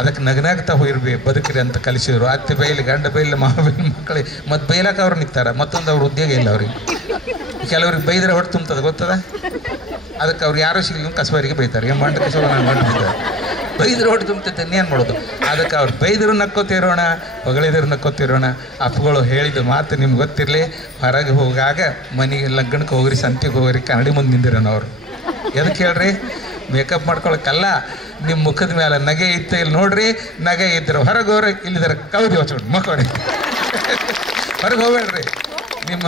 ಅದಕ್ಕೆ ನಗನಾಗ್ತಾ ಹೋಗಿರ್ಬೇಕು, ಬದುಕಿರಿ ಅಂತ ಕಲಿಸಿದ್ರು. ಅತ್ತೆ ಬೈಲಿ, ಗಂಡ ಬೈಲಿ, ಮಾವ ಬೈಲಿ, ಮಕ್ಕಳಿಗೆ ಮತ್ತು ಬೈಲಕ್ಕೆ ಅವ್ರು ನಿಂತಾರೆ. ಮತ್ತೊಂದು ಅವ್ರ ಉದ್ಯೋಗ ಇಲ್ಲ ಅವ್ರಿಗೆ. ಕೆಲವ್ರಿಗೆ ಬೈದರೆ ಹೊಟ್ಟು ತುಂಬ್ತದೆ, ಗೊತ್ತದ? ಅದಕ್ಕೆ ಅವ್ರು ಯಾರೋ ಸಿಗಲಿ ಕಸಬರಿಗೆ ಬೈತಾರೆ. ಏನು ಮಂಡ ಕಸ ನಾನು ಮಾಡಿದ್ದಾರೆ, ಬೈದ್ರೆ ಹೊಟ್ಟು ತುಂಬ್ತೈತೆ, ಇನ್ನೇನು ಮಾಡೋದು? ಅದಕ್ಕೆ ಅವ್ರು ಬೈದರೂ ನಕ್ಕೋತಿರೋಣ, ಹೊಗಳಿದ್ರು ನಕ್ಕೋತಿರೋಣ. ಅಪ್ಪಗಳು ಹೇಳಿದ ಮಾತು ನಿಮ್ಗೆ ಗೊತ್ತಿರಲಿ. ಹೊರಗೆ ಹೋಗಾಗ ಮನೆಗೆ ಲಗ್ನಕ್ಕೆ ಹೋಗ್ರಿ, ಸಂತಿಗೆ ಹೋಗ್ರಿ, ಕನ್ನಡಿ ಮುಂದೆ ನಿಂದಿರೋಣ. ಅವರು ಎದಕ್ಕೆ ಹೇಳ್ರಿ? ಮೇಕಪ್ ಮಾಡ್ಕೊಳಕ್ಕಲ್ಲ, ನಿಮ್ಮ ಮುಖದ ಮೇಲೆ ನಗೆ ಇತ್ತು ಇಲ್ಲಿ ನೋಡ್ರಿ, ನಗೆ ಇದ್ದರು ಹೊರಗೆ ಹೋಗ್ರಿ, ಇಲ್ಲಿದ್ದಾರೆ ಕೌದಿ ಹೊಚ್ಕೊಂಡು ಮಕ್ಕಳ್ರಿ. ಹೊರಗೆ ಹೋಗ್ಬೇಡ್ರಿ, ನಿಮ್ಮ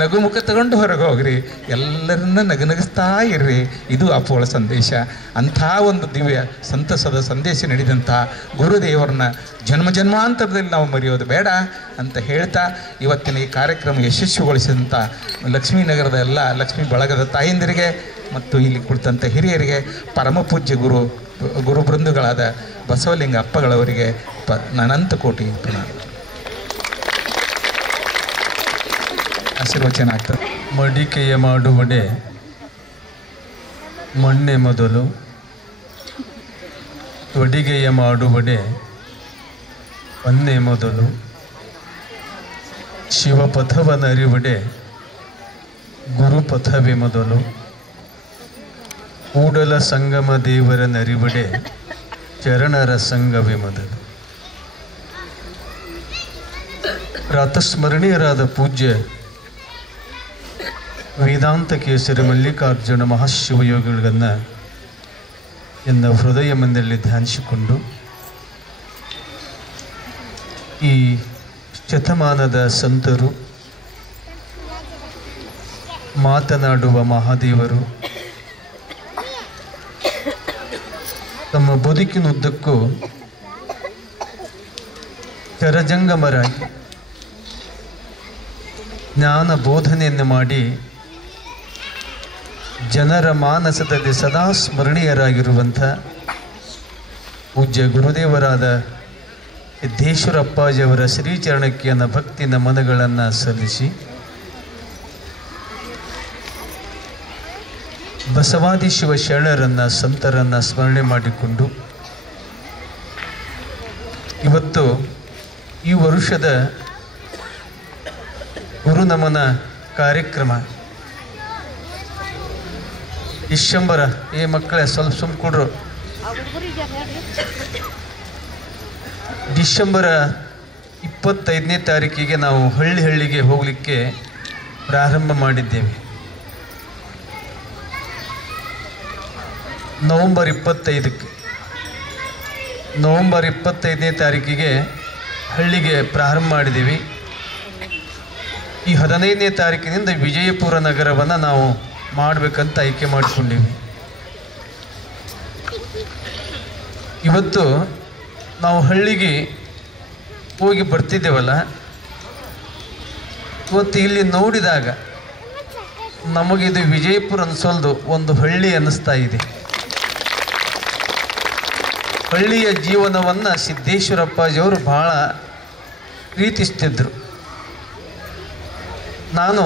ನಗು ಮುಖ ತಗೊಂಡು ಹೊರಗೆ ಹೋಗ್ರಿ, ಎಲ್ಲರನ್ನ ನಗನಗಿಸ್ತಾ ಇರ್ರಿ. ಇದು ಅಪ್ಪುಗಳ ಸಂದೇಶ. ಅಂಥ ಒಂದು ದಿವ್ಯ ಸಂತಸದ ಸಂದೇಶ ನೀಡಿದಂಥ ಗುರುದೇವರನ್ನ ಜನ್ಮಾಂತರದಲ್ಲಿ ನಾವು ಮರೆಯೋದು ಬೇಡ ಅಂತ ಹೇಳ್ತಾ, ಇವತ್ತಿನ ಈ ಕಾರ್ಯಕ್ರಮ ಯಶಸ್ವಿಗೊಳಿಸಿದಂಥ ಲಕ್ಷ್ಮೀನಗರದ ಎಲ್ಲ ಲಕ್ಷ್ಮೀ ಬಳಗದ ತಾಯಂದಿರಿಗೆ ಮತ್ತು ಇಲ್ಲಿ ಕುಳಿತಂಥ ಹಿರಿಯರಿಗೆ, ಪರಮ ಪೂಜ್ಯ ಗುರು ಬೃಂದುಗಳಾದ ಬಸವಲಿಂಗ ಅಪ್ಪಗಳವರಿಗೆ ಅನಂತ ಕೋಟಿ ಪ್ರಣಾಮ. ಆಶೀರ್ವಚನ ಆಗ್ತದೆ. ಮಡಿಕೆಯ ಮಾಡುವಡೆ ಮಣ್ಣೆ ಮೊದಲು, ತೊಡಿಗೆಯ ಮಾಡುವಡೆ ಹೊನ್ನೆ ಮೊದಲು, ಶಿವಪಥವನರಿವಡೆ ಗುರುಪಥವೇ ಮೊದಲು, ಕೂಡಲ ಸಂಗಮ ದೇವರ ನರಿವಡೆ ಚರಣರ ಸಂಘವೇ ಮೊದಲು. ಪ್ರಾತಸ್ಮರಣೀಯರಾದ ಪೂಜ್ಯ ವೇದಾಂತ ಕೇಸರಿ ಮಲ್ಲಿಕಾರ್ಜುನ ಮಹಾಶಿವಯೋಗಿಗಳನ್ನು ಎನ್ನ ಹೃದಯ ಮಂದಿರಲ್ಲಿ ಧ್ಯಾನಿಸಿಕೊಂಡು, ಈ ಶತಮಾನದ ಸಂತರು, ಮಾತನಾಡುವ ಮಹಾದೇವರು ತಮ್ಮ ಬದುಕಿನುದ್ದಕ್ಕೂ ಚರಜಂಗಮರಾಗಿ ಜ್ಞಾನ ಬೋಧನೆಯನ್ನು ಮಾಡಿ ಜನರ ಮಾನಸದಲ್ಲಿ ಸದಾ ಸ್ಮರಣೀಯರಾಗಿರುವಂಥ ಪೂಜ್ಯ ಗುರುದೇವರಾದ ಸಿದ್ದೇಶ್ವರಪ್ಪಾಜಿಯವರ ಶ್ರೀಚರಣಕ್ಕೆ ನನ್ನ ಭಕ್ತಿ ನಮನಗಳನ್ನು ಸಲ್ಲಿಸಿ, ಬಸವಾದಿ ಶಿವ ಶರಣರನ್ನು ಸಂತರನ್ನು ಸ್ಮರಣೆ ಮಾಡಿಕೊಂಡು, ಇವತ್ತು ಈ ವರುಷದ ಗುರುನಮನ ಕಾರ್ಯಕ್ರಮ ಡಿಸೆಂಬರ್ ಮಕ್ಕಳೇ ಸ್ವಲ್ಪ ಸುಮ್ಮ ಕೊಡ್ರು, ಡಿಸೆಂಬರ್ 25ನೇ ತಾರೀಕಿಗೆ ನಾವು ಹಳ್ಳಿಗೆ ಹೋಗಲಿಕ್ಕೆ ಪ್ರಾರಂಭ ಮಾಡಿದ್ದೇವೆ. ನವಂಬರ್ 25ನೇ ತಾರೀಕಿಗೆ ಹಳ್ಳಿಗೆ ಪ್ರಾರಂಭ ಮಾಡಿದ್ದೀವಿ. ಈ 15ನೇ ತಾರೀಕಿನಿಂದ ವಿಜಯಪುರ ನಗರವನ್ನು ನಾವು ಮಾಡಬೇಕಂತ ಆಯ್ಕೆ ಮಾಡಿಕೊಂಡಿವಿ. ಇವತ್ತು ನಾವು ಹಳ್ಳಿಗೆ ಹೋಗಿ ಬರ್ತಿದ್ದೇವಲ್ಲ, ಇವತ್ತು ಇಲ್ಲಿ ನೋಡಿದಾಗ ನಮಗಿದು ವಿಜಯಪುರ ಅನಿಸೋಲ್ದು, ಒಂದು ಹಳ್ಳಿ ಅನ್ನಿಸ್ತಾ ಇದೆ. ಹಳ್ಳಿಯ ಜೀವನವನ್ನು ಸಿದ್ದೇಶ್ವರಪ್ಪಾಜಿಯವರು ಭಾಳ ಪ್ರೀತಿಸ್ತಿದ್ರು. ನಾನು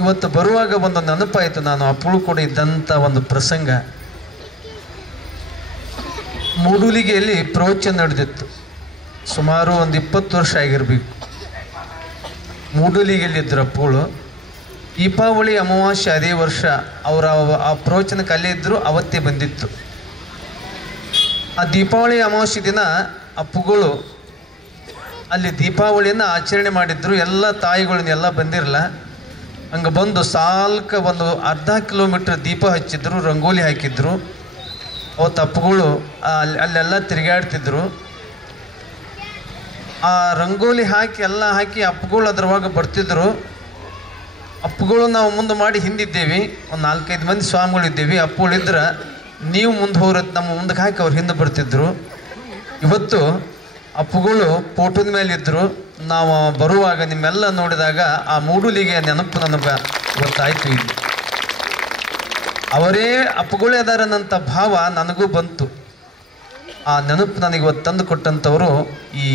ಇವತ್ತು ಬರುವಾಗ ಒಂದು ನೆನಪಾಯಿತು, ನಾನು ಅಪ್ಪಳು ಕೂಡ ಇದ್ದಂಥ ಒಂದು ಪ್ರಸಂಗ. ಮೂಡೂಲಿಗೆಯಲ್ಲಿ ಪ್ರವಚನ ನಡೆದಿತ್ತು, ಸುಮಾರು ಒಂದು 20 ವರ್ಷ ಆಗಿರಬೇಕು. ಮೂಡೂಲಿಗೆಯಲ್ಲಿದ್ದರು ಅಪ್ಪಗಳು. ದೀಪಾವಳಿ ಅಮಾವಾಸ್ಯೆ ಅದೇ ವರ್ಷ ಅವರ ಆ ಪ್ರವಚನಕ್ಕೆ ಅಲ್ಲೇ ಇದ್ದರು, ಅವತ್ತೇ ಬಂದಿತ್ತು. ಆ ದೀಪಾವಳಿ ಅಮಾವಾಸ್ಯೆ ದಿನ ಅಪ್ಪುಗಳು ಅಲ್ಲಿ ದೀಪಾವಳಿಯನ್ನು ಆಚರಣೆ ಮಾಡಿದ್ರು. ಎಲ್ಲ ತಾಯಿಗಳನ್ನೆಲ್ಲ ಬಂದಿರಲ್ಲ, ಹಂಗೆ ಬಂದು ಸಾಲ್ಕ ಒಂದು ಅರ್ಧ ಕಿಲೋಮೀಟ್ರ್ ದೀಪ ಹಚ್ಚಿದ್ರು, ರಂಗೋಲಿ ಹಾಕಿದ್ರು. ಅವತ್ತು ಅಪ್ಪುಗಳು ಅಲ್ಲೆಲ್ಲ ತಿರುಗಾಡ್ತಿದ್ರು. ಆ ರಂಗೋಲಿ ಹಾಕಿ ಎಲ್ಲ ಹಾಕಿ ಅಪ್ಪುಗಳು ಅದ್ರೊಳಗೆ ಬರ್ತಿದ್ರು. ಅಪ್ಪುಗಳು ನಾವು ಮುಂದೆ ಮಾಡಿ ಹಿಂದಿದ್ದೇವೆ, ಒಂದು 4-5 ಮಂದಿ ಸ್ವಾಮಿಗಳಿದ್ದೇವೆ. ಅಪ್ಪುಗಳಿದ್ರೆ ನೀವು ಮುಂದೆ ಹೋಗ್ರತ್ ನಮ್ಮ ಮುಂದಕ್ಕೆ ಹಾಕಿ ಅವ್ರು ಹಿಂದೆ ಬರ್ತಿದ್ರು. ಇವತ್ತು ಅಪ್ಪುಗಳು ಫೋಟೋದ ಮೇಲೆ ಇದ್ದರು. ನಾವು ಬರುವಾಗ ನಿಮ್ಮೆಲ್ಲ ನೋಡಿದಾಗ ಆ ಮೂಡುಲಿಗೆ ನೆನಪು ನನಗೆ ಗೊತ್ತಾಯಿತು. ಇಲ್ಲಿ ಅವರೇ ಅಪ್ಪುಗಳೇ ಅದಾರನ್ನಂಥ ಭಾವ ನನಗೂ ಬಂತು. ಆ ನೆನಪು ನನಗೆ ಇವತ್ತು ತಂದು ಕೊಟ್ಟಂಥವರು ಈ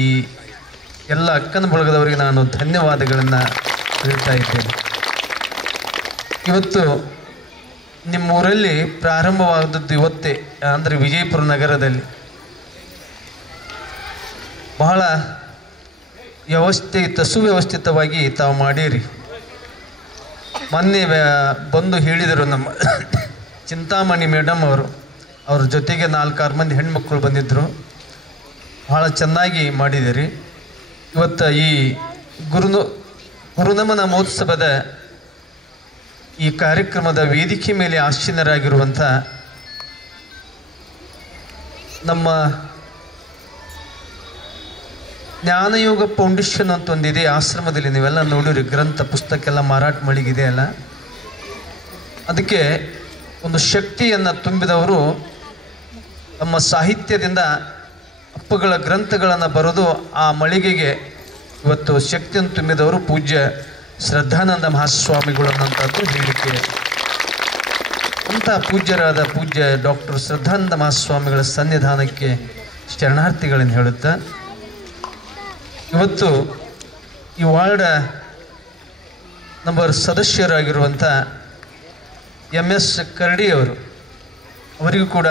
ಎಲ್ಲ ಅಕ್ಕನ ಬಳಗದವರಿಗೆ ನಾನು ಧನ್ಯವಾದಗಳನ್ನು ಹೇಳ್ತಾ ಇದ್ದೇನೆ. ಇವತ್ತು ನಿಮ್ಮೂರಲ್ಲಿ ಪ್ರಾರಂಭವಾದದ್ದು ಇವತ್ತೇ, ಅಂದರೆ ವಿಜಯಪುರ ನಗರದಲ್ಲಿ ಬಹಳ ಸುವ್ಯವಸ್ಥಿತವಾಗಿ ತಾವು ಮಾಡೀರಿ. ಮೊನ್ನೆ ಬಂದು ಹೇಳಿದರು ನಮ್ಮ ಚಿಂತಾಮಣಿ ಮೇಡಮ್ ಅವ್ರ ಜೊತೆಗೆ 4-6 ಮಂದಿ ಹೆಣ್ಮಕ್ಳು ಬಂದಿದ್ದರು. ಭಾಳ ಚೆನ್ನಾಗಿ ಮಾಡಿದ್ದೀರಿ. ಇವತ್ತು ಈ ಗುರುನಮನ ಮಹೋತ್ಸವದ ಈ ಕಾರ್ಯಕ್ರಮದ ವೇದಿಕೆ ಮೇಲೆ ಆಸೀನರಾಗಿರುವಂಥ ನಮ್ಮ ಜ್ಞಾನಯೋಗ ಫೌಂಡೇಶನ್ ಅಂತ ಒಂದಿದೆ ಆಶ್ರಮದಲ್ಲಿ, ನೀವೆಲ್ಲ ನೋಡಿರಿ, ಗ್ರಂಥ ಪುಸ್ತಕ ಎಲ್ಲ ಮಾರಾಟ ಮಳಿಗಿದೆ ಅಲ್ಲ. ಅದಕ್ಕೆ ಒಂದು ಶಕ್ತಿಯನ್ನು ತುಂಬಿದವರು ತಮ್ಮ ಸಾಹಿತ್ಯದಿಂದ ಅಪ್ಪಗಳ ಗ್ರಂಥಗಳನ್ನು ಬರೆದು ಆ ಮಳಿಗೆಗೆ ಇವತ್ತು ಶಕ್ತಿಯನ್ನು ತುಂಬಿದವರು ಪೂಜ್ಯ ಶ್ರದ್ಧಾನಂದ ಮಹಾಸ್ವಾಮಿಗಳು ಅನ್ನೋಂಥದ್ದು ಹೇಳಿಕೆ. ಅಂಥ ಪೂಜ್ಯರಾದ ಪೂಜ್ಯ ಡಾಕ್ಟರ್ ಶ್ರದ್ಧಾನಂದ ಮಹಾಸ್ವಾಮಿಗಳ ಸನ್ನಿಧಾನಕ್ಕೆ ಶರಣಾರ್ಥಿಗಳನ್ನು ಹೇಳುತ್ತಾ, ಇವತ್ತು ಈ ವಾರ್ಡ್ ನಂಬರ್ ಸದಸ್ಯರಾಗಿರುವಂಥ MS ಕರಡಿ ಅವರಿಗೂ ಕೂಡ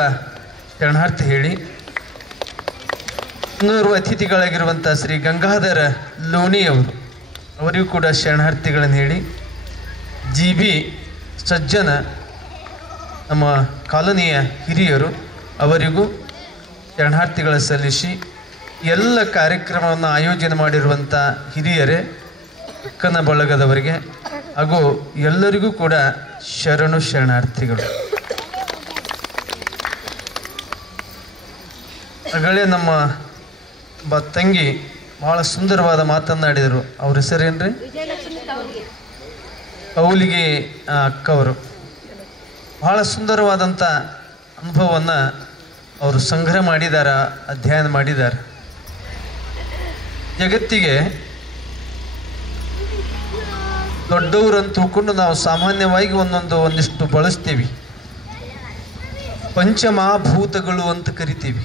ಶರಣಾರ್ಥಿ ಹೇಳಿ, ಇನ್ನೋರ್ವ ಅತಿಥಿಗಳಾಗಿರುವಂಥ ಶ್ರೀ ಗಂಗಾಧರ ಲೋಣಿ ಅವರಿಗೂ ಕೂಡ ಶರಣಾರ್ಥಿಗಳನ್ನು ಹೇಳಿ, GB ಸಜ್ಜನ ನಮ್ಮ ಕಾಲೋನಿಯ ಹಿರಿಯರು ಅವರಿಗೂ ಶರಣಾರ್ಥಿಗಳ ಸಲ್ಲಿಸಿ, ಎಲ್ಲ ಕಾರ್ಯಕ್ರಮವನ್ನು ಆಯೋಜನೆ ಮಾಡಿರುವಂಥ ಹಿರಿಯರೇ, ಅಕ್ಕನ ಬಳಗದವರಿಗೆ ಹಾಗೂ ಎಲ್ಲರಿಗೂ ಕೂಡ ಶರಣಾರ್ಥಿಗಳು. ಆಗಲೇ ನಮ್ಮ ತಂಗಿ ಭಾಳ ಸುಂದರವಾದ ಮಾತನ್ನಾಡಿದರು. ಅವ್ರ ಹೆಸರೇನ್ರಿ? ಕೌಲಿಗೆ ಅಕ್ಕವರು ಭಾಳ ಸುಂದರವಾದಂಥ ಅನುಭವವನ್ನು ಅವರು ಸಂಗ್ರಹ ಮಾಡಿದ್ದಾರೆ, ಅಧ್ಯಯನ ಮಾಡಿದ್ದಾರೆ. ಜಗತ್ತಿಗೆ ದೊಡ್ಡವರು ಅಂತ ತಿಳ್ಕೊಂಡು ನಾವು ಸಾಮಾನ್ಯವಾಗಿ ಒಂದಿಷ್ಟು ಬಳಸ್ತೀವಿ. ಪಂಚಮಹಾಭೂತಗಳು ಅಂತ ಕರಿತೀವಿ.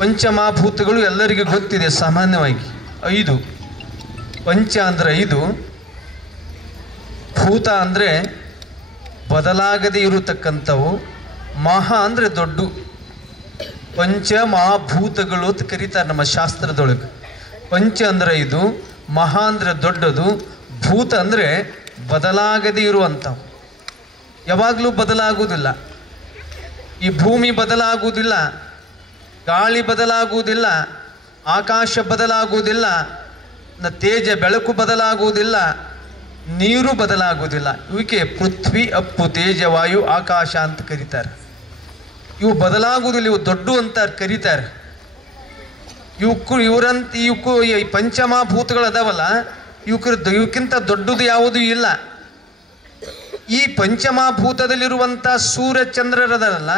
ಪಂಚಮಹಾಭೂತಗಳು ಎಲ್ಲರಿಗೂ ಗೊತ್ತಿದೆ ಸಾಮಾನ್ಯವಾಗಿ. 5 ಪಂಚ ಅಂದರೆ 5, ಭೂತ ಅಂದರೆ ಬದಲಾಗದೇ ಇರತಕ್ಕಂಥವು, ಮಹಾ ಅಂದರೆ ದೊಡ್ಡ. ಪಂಚ ಮಹಾಭೂತಗಳು ಅಂತ ಕರೀತಾರೆ ನಮ್ಮ ಶಾಸ್ತ್ರದೊಳಗೆ. ಪಂಚ ಅಂದರೆ 5, ಮಹಾ ಅಂದರೆ ದೊಡ್ಡದು, ಭೂತ ಅಂದರೆ ಬದಲಾಗದೇ ಇರುವಂಥವು, ಯಾವಾಗಲೂ ಬದಲಾಗುವುದಿಲ್ಲ. ಈ ಭೂಮಿ ಬದಲಾಗುವುದಿಲ್ಲ, ಗಾಳಿ ಬದಲಾಗುವುದಿಲ್ಲ, ಆಕಾಶ ಬದಲಾಗುವುದಿಲ್ಲ, ತೇಜ ಬೆಳಕು ಬದಲಾಗುವುದಿಲ್ಲ, ನೀರು ಬದಲಾಗುವುದಿಲ್ಲ. ಇವಕ್ಕೆ ಪೃಥ್ವಿ, ಅಪ್ಪು, ತೇಜ, ವಾಯು, ಆಕಾಶ ಅಂತ ಕರೀತಾರೆ. ಇವು ಬದಲಾಗುವುದಿಲ್ಲ, ಇವು ದೊಡ್ಡ ಅಂತ ಕರೀತಾರೆ. ಇವಕ್ಕೂ ಈ ಪಂಚಮಹಾಭೂತಗಳು ಅದಾವಲ್ಲ, ಇವಕ್ಕಿಂತ ದೊಡ್ಡದು ಯಾವುದೂ ಇಲ್ಲ. ಈ ಪಂಚಮಹಾಭೂತದಲ್ಲಿರುವಂಥ ಸೂರ್ಯ ಚಂದ್ರರದಲ್ಲ,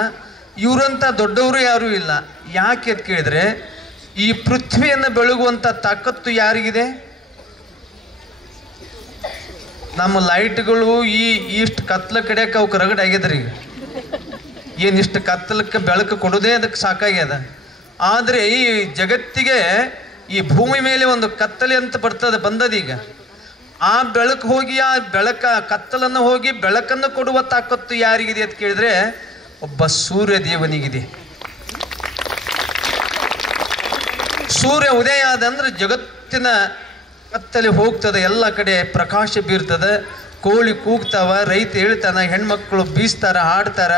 ಇವರಂಥ ದೊಡ್ಡವರು ಯಾರೂ ಇಲ್ಲ. ಯಾಕೆ ಅಂತ ಕೇಳಿದ್ರೆ, ಈ ಪೃಥ್ವಿಯನ್ನು ಬೆಳಗುವಂಥ ತಾಕತ್ತು ಯಾರಿಗಿದೆ? ನಮ್ಮ ಲೈಟ್ಗಳು ಇಷ್ಟು ಕತ್ಲ ಕಡೆಯಕ್ಕೆ ಅವಕ್ಕೆ ರಗಡ್ ಆಗ್ಯದ್ರಿ. ಈಗ ಏನಿಷ್ಟು ಕತ್ತಲಕ್ಕೆ ಬೆಳಕು ಕೊಡೋದೇ ಅದಕ್ಕೆ ಸಾಕಾಗ್ಯದ. ಆದರೆ ಈ ಜಗತ್ತಿಗೆ ಈ ಭೂಮಿ ಮೇಲೆ ಒಂದು ಕತ್ತಲೆ ಅಂತ ಬಂದದೀಗ. ಆ ಬೆಳಕು ಹೋಗಿ ಕತ್ತಲನ್ನು ಹೋಗಿ ಬೆಳಕನ್ನು ಕೊಡುವ ತಾಕತ್ತು ಯಾರಿಗಿದೆ ಅಂತ ಕೇಳಿದ್ರೆ, ಒಬ್ಬ ಸೂರ್ಯ ದೇವನಿಗಿದೆ. ಸೂರ್ಯ ಉದಯ ಆದಂದ್ರೆ ಜಗತ್ತಿನ ಕತ್ತಲೆ ಹೋಗ್ತದೆ, ಎಲ್ಲ ಕಡೆ ಪ್ರಕಾಶ ಬೀರ್ತದೆ, ಕೋಳಿ ಕೂಗ್ತಾವ, ರೈತ ಹೇಳ್ತಾನ, ಹೆಣ್ಮಕ್ಳು ಬೀಸ್ತಾರ, ಹಾಡ್ತಾರ,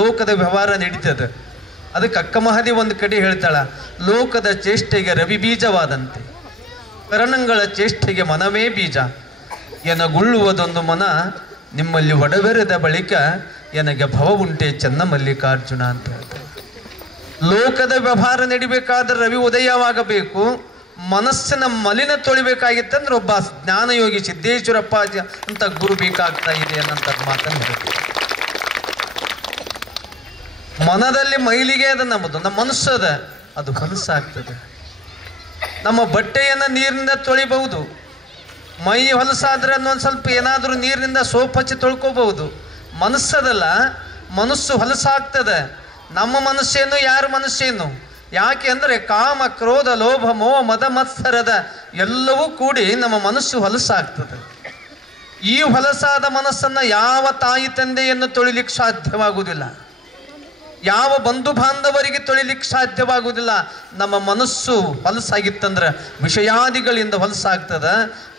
ಲೋಕದ ವ್ಯವಹಾರ ನಡೀತದೆ. ಅದಕ್ಕೆ ಅಕ್ಕ ಮಹಾದೇವಿ ಒಂದು ಕಡೆ ಹೇಳ್ತಾಳ, ಲೋಕದ ಚೇಷ್ಟೆಗೆ ರವಿ ಬೀಜವಾದಂತೆ, ಕರಣಗಳ ಚೇಷ್ಟೆಗೆ ಮನವೇ ಬೀಜ, ಎನಗುಳ್ಳುವುದೊಂದು ಮನ ನಿಮ್ಮಲ್ಲಿ ಒಡಬೆರೆದ ಬಳಿಕ ಎನಗೆ ಭವ ಉಂಟೆ ಚೆನ್ನ ಮಲ್ಲಿಕಾರ್ಜುನ ಅಂತ ಹೇಳ್ತಾರೆ. ಲೋಕದ ವ್ಯವಹಾರ ನಡಿಬೇಕಾದ್ರೆ ರವಿ ಉದಯವಾಗಬೇಕು, ಮನಸ್ಸಿನ ಮಲಿನ ತೊಳಿಬೇಕಾಗಿತ್ತಂದ್ರೆ ಒಬ್ಬ ಜ್ಞಾನಯೋಗಿ ಸಿದ್ದೇಶ್ವರಪ್ಪ ಅಂತ ಗುರು ಬೇಕಾಗ್ತಾ ಇದೆ ಅನ್ನೋಂಥ ಮಾತನ್ನು ಹೇಳ್ತೀವಿ. ಮನದಲ್ಲಿ ಮೈಲಿಗೆ ಅದ ನಮ್ಮದು, ನಮ್ಮ ಮನಸ್ಸದ ಅದು ಹೊಲಸಾಗ್ತದೆ. ನಮ್ಮ ಬಟ್ಟೆಯನ್ನು ನೀರಿನಿಂದ ತೊಳಿಬಹುದು, ಮೈ ಹೊಲಸಾದ್ರೆ ಅನ್ನೊಂದು ಸ್ವಲ್ಪ ಏನಾದರೂ ನೀರಿನಿಂದ ಸೋಪ್ ಹಚ್ಚಿ ತೊಳ್ಕೋಬಹುದು. ಮನಸ್ಸದಲ್ಲ, ಮನಸ್ಸು ಹೊಲಸಾಗ್ತದೆ. ನಮ್ಮ ಮನಸ್ಸೇನು ಯಾರ ಮನಸ್ಸೇನು? ಯಾಕೆ ಅಂದರೆ ಕಾಮ ಕ್ರೋಧ ಲೋಭ ಮೋಹ ಮದ ಮತ್ಸರದ ಎಲ್ಲವೂ ಕೂಡಿ ನಮ್ಮ ಮನಸ್ಸು ಹೊಲಸಾಗ್ತದೆ. ಈ ಹೊಲಸಾದ ಮನಸ್ಸನ್ನು ಯಾವ ತಾಯಿ ತಂದೆಯನ್ನು ತೊಳಿಲಿಕ್ಕೆ ಸಾಧ್ಯವಾಗುವುದಿಲ್ಲ, ಯಾವ ಬಂಧು ಬಾಂಧವರಿಗೆ ತೊಳಿಲಿಕ್ಕೆ ಸಾಧ್ಯವಾಗುವುದಿಲ್ಲ. ನಮ್ಮ ಮನಸ್ಸು ಹೊಲಸಾಗಿತ್ತಂದ್ರೆ ವಿಷಯಾದಿಗಳಿಂದ ಹೊಲಸಾಗ್ತದೆ.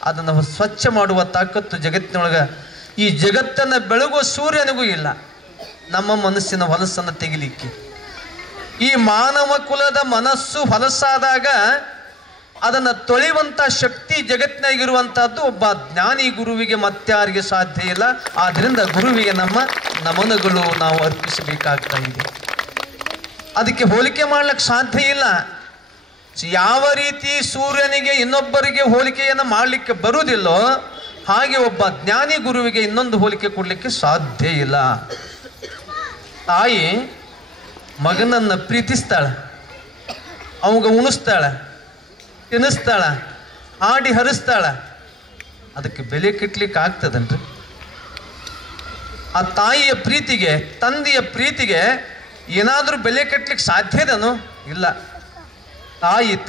ಅದನ್ನು ಸ್ವಚ್ಛ ಮಾಡುವ ತಾಕತ್ತು ಜಗತ್ತಿನೊಳಗೆ ಈ ಜಗತ್ತನ್ನು ಬೆಳಗುವ ಸೂರ್ಯನಿಗೂ ಇಲ್ಲ, ನಮ್ಮ ಮನಸ್ಸಿನ ಹೊಲಸನ್ನು ತೆಗಿಲಿಕ್ಕೆ. ಈ ಮಾನವ ಕುಲದ ಮನಸ್ಸು ಹೊಲಸಾದಾಗ ಅದನ್ನು ತೊಳೆಯುವಂಥ ಶಕ್ತಿ ಜಗತ್ತಿನಾಗಿರುವಂಥದ್ದು ಒಬ್ಬ ಜ್ಞಾನಿ ಗುರುವಿಗೆ ಮತ್ತಾರಿಗೆ ಸಾಧ್ಯ ಇಲ್ಲ. ಆದ್ದರಿಂದ ಗುರುವಿಗೆ ನಮ್ಮ ನಮನಗಳು ನಾವು ಅರ್ಪಿಸಬೇಕಾಗ್ತಾ ಇದೆ. ಅದಕ್ಕೆ ಹೋಲಿಕೆ ಮಾಡ್ಲಿಕ್ಕೆ ಸಾಧ್ಯ ಇಲ್ಲ. ಯಾವ ರೀತಿ ಸೂರ್ಯನಿಗೆ ಇನ್ನೊಬ್ಬರಿಗೆ ಹೋಲಿಕೆಯನ್ನು ಮಾಡಲಿಕ್ಕೆ ಬರುವುದಿಲ್ಲೋ ಹಾಗೆ ಒಬ್ಬ ಜ್ಞಾನಿ ಗುರುವಿಗೆ ಇನ್ನೊಂದು ಹೋಲಿಕೆ ಕೊಡಲಿಕ್ಕೆ ಸಾಧ್ಯ ಇಲ್ಲ. ತಾಯಿ ಮಗನನ್ನು ಪ್ರೀತಿಸ್ತಾಳೆ, ಅವಾಗ ಉಣಿಸ್ತಾಳೆ, ತಿನ್ನಿಸ್ತಾಳೆ, ಆಡಿ ಹರಿಸ್ತಾಳೆ. ಅದಕ್ಕೆ ಬೆಲೆ ಕಟ್ಟಲಿಕ್ಕೆ ಆಗ್ತದನ್ರಿ? ಆ ತಾಯಿಯ ಪ್ರೀತಿಗೆ, ತಂದೆಯ ಪ್ರೀತಿಗೆ ಏನಾದರೂ ಬೆಲೆ ಕಟ್ಟಲಿಕ್ಕೆ ಸಾಧ್ಯದನು? ಇಲ್ಲ.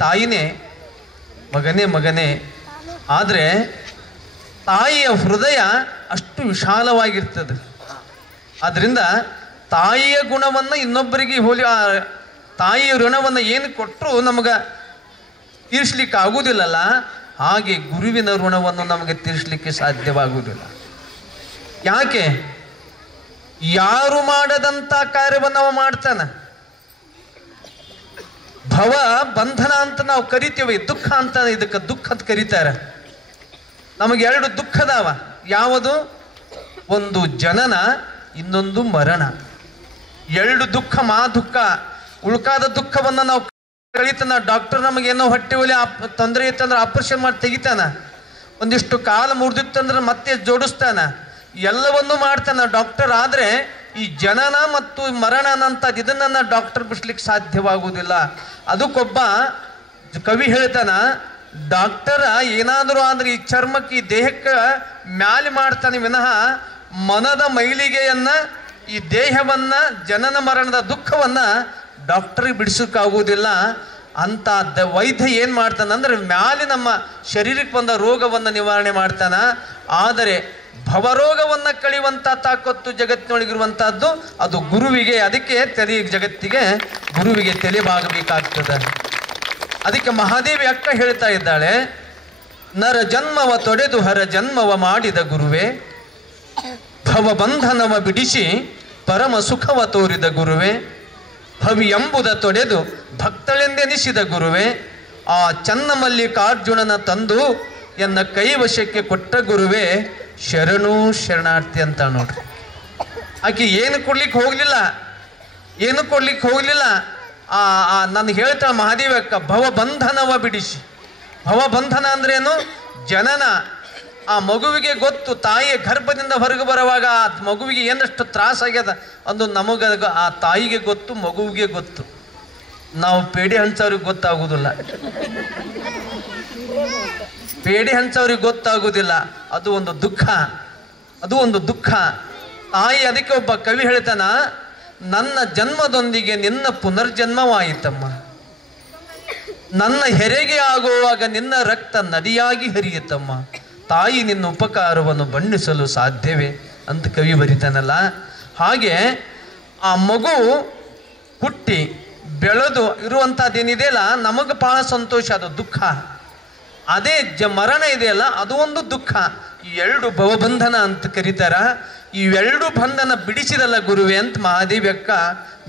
ತಾಯಿನೇ, ಮಗನೇ ಮಗನೇ. ಆದರೆ ತಾಯಿಯ ಹೃದಯ ಅಷ್ಟು ವಿಶಾಲವಾಗಿರ್ತದೆ. ಆದ್ದರಿಂದ ತಾಯಿಯ ಗುಣವನ್ನು ಇನ್ನೊಬ್ಬರಿಗೆ ತಾಯಿಯ ಋಣವನ್ನು ಏನು ಕೊಟ್ಟರು ನಮಗೆ ತೀರಿಸ್ಲಿಕ್ಕೆ ಆಗುವುದಿಲ್ಲಲ್ಲ, ಹಾಗೆ ಗುರುವಿನ ಋಣವನ್ನು ನಮಗೆ ತೀರಿಸಲಿಕ್ಕೆ ಸಾಧ್ಯವಾಗುವುದಿಲ್ಲ. ಯಾಕೆ? ಯಾರು ಮಾಡದಂಥ ಕಾರ್ಯವನ್ನು ನಾವು ಮಾಡ್ತಾನೆ. ಭವ ಬಂಧನ ಅಂತ ನಾವು ಕರಿತೀವಿ, ದುಃಖ ಅಂತ ಇದಕ್ಕೆ ದುಃಖ ಅಂತ ಕರೀತಾರೆ. ನಮಗೆ ಎರಡು ದುಃಖದಾವ. ಯಾವುದು? ಒಂದು ಜನನ, ಇನ್ನೊಂದು ಮರಣ. ಎರಡು ದುಃಖ, ದುಃಖ. ಉಳ್ಕಾದ ದುಃಖವನ್ನು ನಾವು ಕಳೀತಾನ. ಡಾಕ್ಟರ್ ನಮಗೇನೋ ಹೊಟ್ಟೆ ಒಲೆ ತೊಂದರೆ ಇತ್ತಂದ್ರೆ ಆಪರೇಷನ್ ಮಾಡಿ ತೆಗಿತಾನ. ಒಂದಿಷ್ಟು ಕಾಲು ಮುರಿದಿತ್ತಂದ್ರೆ ಮತ್ತೆ ಜೋಡಿಸ್ತಾನ. ಎಲ್ಲವನ್ನೂ ಮಾಡ್ತಾನ ಡಾಕ್ಟರ್. ಆದರೆ ಈ ಜನನ ಮತ್ತು ಮರಣ ಅನ್ನಂಥದ್ದು ಇದನ್ನು ಡಾಕ್ಟರ್ ಬಿಡಿಸ್ಲಿಕ್ಕೆ ಸಾಧ್ಯವಾಗುವುದಿಲ್ಲ. ಅದಕ್ಕೊಬ್ಬ ಕವಿ ಹೇಳ್ತಾನ, ಡಾಕ್ಟರ ಏನಾದರೂ ಆದರೆ ಈ ಚರ್ಮಕ್ಕೆ, ಈ ದೇಹಕ್ಕೆ ಮ್ಯಾಲೆ ಮಾಡ್ತಾನೆ ವಿನಃ ಮನದ ಮೈಲಿಗೆಯನ್ನು, ಈ ದೇಹವನ್ನು, ಜನನ ಮರಣದ ದುಃಖವನ್ನು ಡಾಕ್ಟರಿಗೆ ಬಿಡಿಸೋಕ್ಕಾಗುವುದಿಲ್ಲ. ಅಂತ ವೈದ್ಯ ಏನು ಮಾಡ್ತಾನಂದ್ರೆ ಮ್ಯಾಲೆ ನಮ್ಮ ಶರೀರಕ್ಕೆ ಬಂದ ರೋಗವನ್ನು ನಿವಾರಣೆ ಮಾಡ್ತಾನ. ಆದರೆ ಭವರೋಗವನ್ನು ಕಳೆಯುವಂಥ ತಾಕತ್ತು ಜಗತ್ತಿನೊಳಗಿರುವಂಥದ್ದು ಅದು ಗುರುವಿಗೆ. ಅದಕ್ಕೆ ಜಗತ್ತಿಗೆ ಗುರುವಿಗೆ ತಲೆಬಾಗಬೇಕಾಗ್ತದೆ. ಅದಕ್ಕೆ ಮಹಾದೇವಿ ಅಕ್ಕ ಹೇಳ್ತಾ ಇದ್ದಾಳೆ, ನರ ಜನ್ಮವ ತೊಡೆದು ಹರ ಜನ್ಮವ ಮಾಡಿದ ಗುರುವೇ, ಭವಬಂಧನವ ಬಿಡಿಸಿ ಪರಮ ಸುಖವ ತೋರಿದ ಗುರುವೇ, ಭವಿ ಎಂಬುದ ತೊಡೆದು ಭಕ್ತಳೆಂದೆನಿಸಿದ ಗುರುವೇ, ಆ ಚನ್ನಮಲ್ಲಿಕಾರ್ಜುನನ ತಂದು ಎನ್ನ ಕೈವಶಕ್ಕೆ ಕೊಟ್ಟ ಗುರುವೇ, ಶರಣು ಶರಣಾರ್ಥಿ ಅಂತ ನೋಡ್ರಿ. ಆಕೆ ಏನು ಕೊಡ್ಲಿಕ್ಕೆ ಹೋಗ್ಲಿಲ್ಲ, ಏನು ಕೊಡ್ಲಿಕ್ಕೆ ಹೋಗ್ಲಿಲ್ಲ. ನಾನು ಹೇಳ್ತಾಳೆ ಮಹಾದೇವಿ ಅಕ್ಕ, ಭವಬಂಧನವ ಬಿಡಿಸಿ. ಭವಬಂಧನ ಅಂದ್ರೇನು? ಜನನ. ಆ ಮಗುವಿಗೆ ಗೊತ್ತು, ತಾಯಿಯ ಗರ್ಭದಿಂದ ಹೊರಗೆ ಬರುವಾಗ ಆ ಮಗುವಿಗೆ ಏನಷ್ಟು ತ್ರಾಸಾಗ್ಯದ ಅಂದು ನಮಗೆ, ಆ ತಾಯಿಗೆ ಗೊತ್ತು, ಮಗುವಿಗೆ ಗೊತ್ತು. ನಾವು ಪೇಡೆ ಹಂಚೋರಿಗೆ ಗೊತ್ತಾಗುವುದಿಲ್ಲ, ಪೇಡೆ ಹಂಚೋರಿಗೆ ಗೊತ್ತಾಗುವುದಿಲ್ಲ. ಅದು ಒಂದು ದುಃಖ, ಅದು ಒಂದು ದುಃಖ. ತಾಯಿ ಅದಕ್ಕೆ ಒಬ್ಬ ಕವಿ ಹೇಳ್ತಾನ, ನನ್ನ ಜನ್ಮದೊಂದಿಗೆ ನಿನ್ನ ಪುನರ್ಜನ್ಮವಾಯಿತಮ್ಮ, ನನ್ನ ಹೆರಿಗೆ ಆಗುವಾಗ ನಿನ್ನ ರಕ್ತ ನದಿಯಾಗಿ ಹರಿಯುತ್ತಮ್ಮ, ತಾಯಿ ನಿನ್ನ ಉಪಕಾರವನ್ನು ಬಣ್ಣಿಸಲು ಸಾಧ್ಯವೇ ಅಂತ ಕವಿ ಬರಿತಾನಲ್ಲ. ಹಾಗೆ ಆ ಮಗು ಹುಟ್ಟಿ ಬೆಳೆದು ಇರುವಂಥದ್ದೇನಿದೆಯಲ್ಲ, ನಮಗೆ ಬಹಳ ಸಂತೋಷ, ಅದು ದುಃಖ. ಅದೇ ಮರಣ ಇದೆಯಲ್ಲ, ಅದು ಒಂದು ದುಃಖ. ಈ ಎರಡು ಭವಬಂಧನ ಅಂತ ಕರೀತಾರ. ಇವೆರಡು ಬಂಧನ ಬಿಡಿಸಿದಲ್ಲ ಗುರುವೇ ಅಂತ ಮಹಾದೇವಿ ಅಕ್ಕ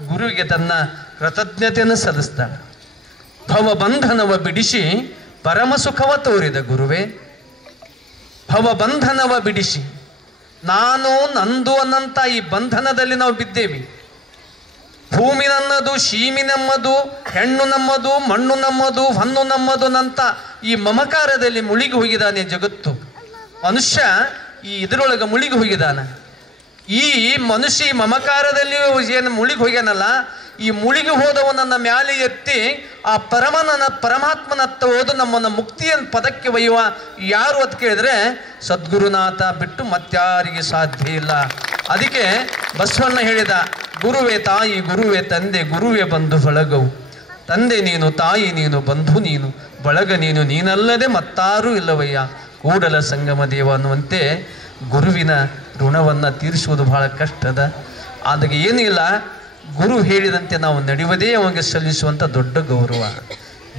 ಗುರುವಿಗೆ ತನ್ನ ಕೃತಜ್ಞತೆಯನ್ನು ಸಲ್ಲಿಸ್ತಾಳೆ. ಭವಬಂಧನವ ಬಿಡಿಸಿ ಪರಮ ಸುಖವ ತೋರಿದ ಗುರುವೇ, ಭವಬಂಧನವ ಬಿಡಿಸಿ. ನಾನು ನಂದು ಅನ್ನಂತ ಈ ಬಂಧನದಲ್ಲಿ ನಾವು ಬಿದ್ದೇವಿ. ಭೂಮಿ ನನ್ನದು, ಶೀಮಿ ನಮ್ಮದು, ಹೆಣ್ಣು ನಮ್ಮದು, ಮಣ್ಣು ನಮ್ಮದು, ಹೊನ್ನು ನಮ್ಮದು ಅಂತ ಈ ಮಮಕಾರದಲ್ಲಿ ಮುಳುಗಿ ಹೋಗಿದ್ದಾನೆ ಜಗತ್ತು. ಮನುಷ್ಯ ಈ ಇದರೊಳಗೆ ಮುಳುಗಿ ಹೋಗಿದ್ದಾನೆ. ಈ ಮನುಷ್ಯ ಈ ಮಮಕಾರದಲ್ಲಿ ಏನು ಮುಳುಗಿ ಹೋಗ್ಯಾನಲ್ಲ, ಈ ಮುಳುಗಿ ಹೋದವನನ್ನ ಮ್ಯಾಲೆ ಎತ್ತಿ ಆ ಪರಮಾತ್ಮನತ್ತ ಹೋದು ನಮ್ಮನ್ನು ಮುಕ್ತಿಯ ಪದಕ್ಕೆ ಒಯ್ಯುವ ಯಾರು ಅಂತ ಕೇಳಿದ್ರೆ ಸದ್ಗುರುನಾಥ ಬಿಟ್ಟು ಮತ್ಯಾರಿಗೆ ಸಾಧ್ಯ ಇಲ್ಲ. ಅದಕ್ಕೆ ಬಸವಣ್ಣ ಹೇಳಿದ, ಗುರುವೇ ತಾಯಿ, ಗುರುವೇ ತಂದೆ, ಗುರುವೇ ಬಂಧು ಬಳಗವು. ತಂದೆ ನೀನು, ತಾಯಿ ನೀನು, ಬಂಧು ನೀನು, ಬಳಗ ನೀನು, ನೀನಲ್ಲದೆ ಮತ್ತಾರೂ ಇಲ್ಲವಯ್ಯ ಕೂಡಲ ಸಂಗಮ ದೇವ ಅನ್ನುವಂತೆ ಗುರುವಿನ ಋಣವನ್ನು ತೀರಿಸುವುದು ಬಹಳ ಕಷ್ಟದ. ಅದಕ್ಕೆ ಏನಿಲ್ಲ, ಗುರು ಹೇಳಿದಂತೆ ನಾವು ನಡೆಯುವುದೇ ಅವನಿಗೆ ಸಲ್ಲಿಸುವಂಥ ದೊಡ್ಡ ಗೌರವ,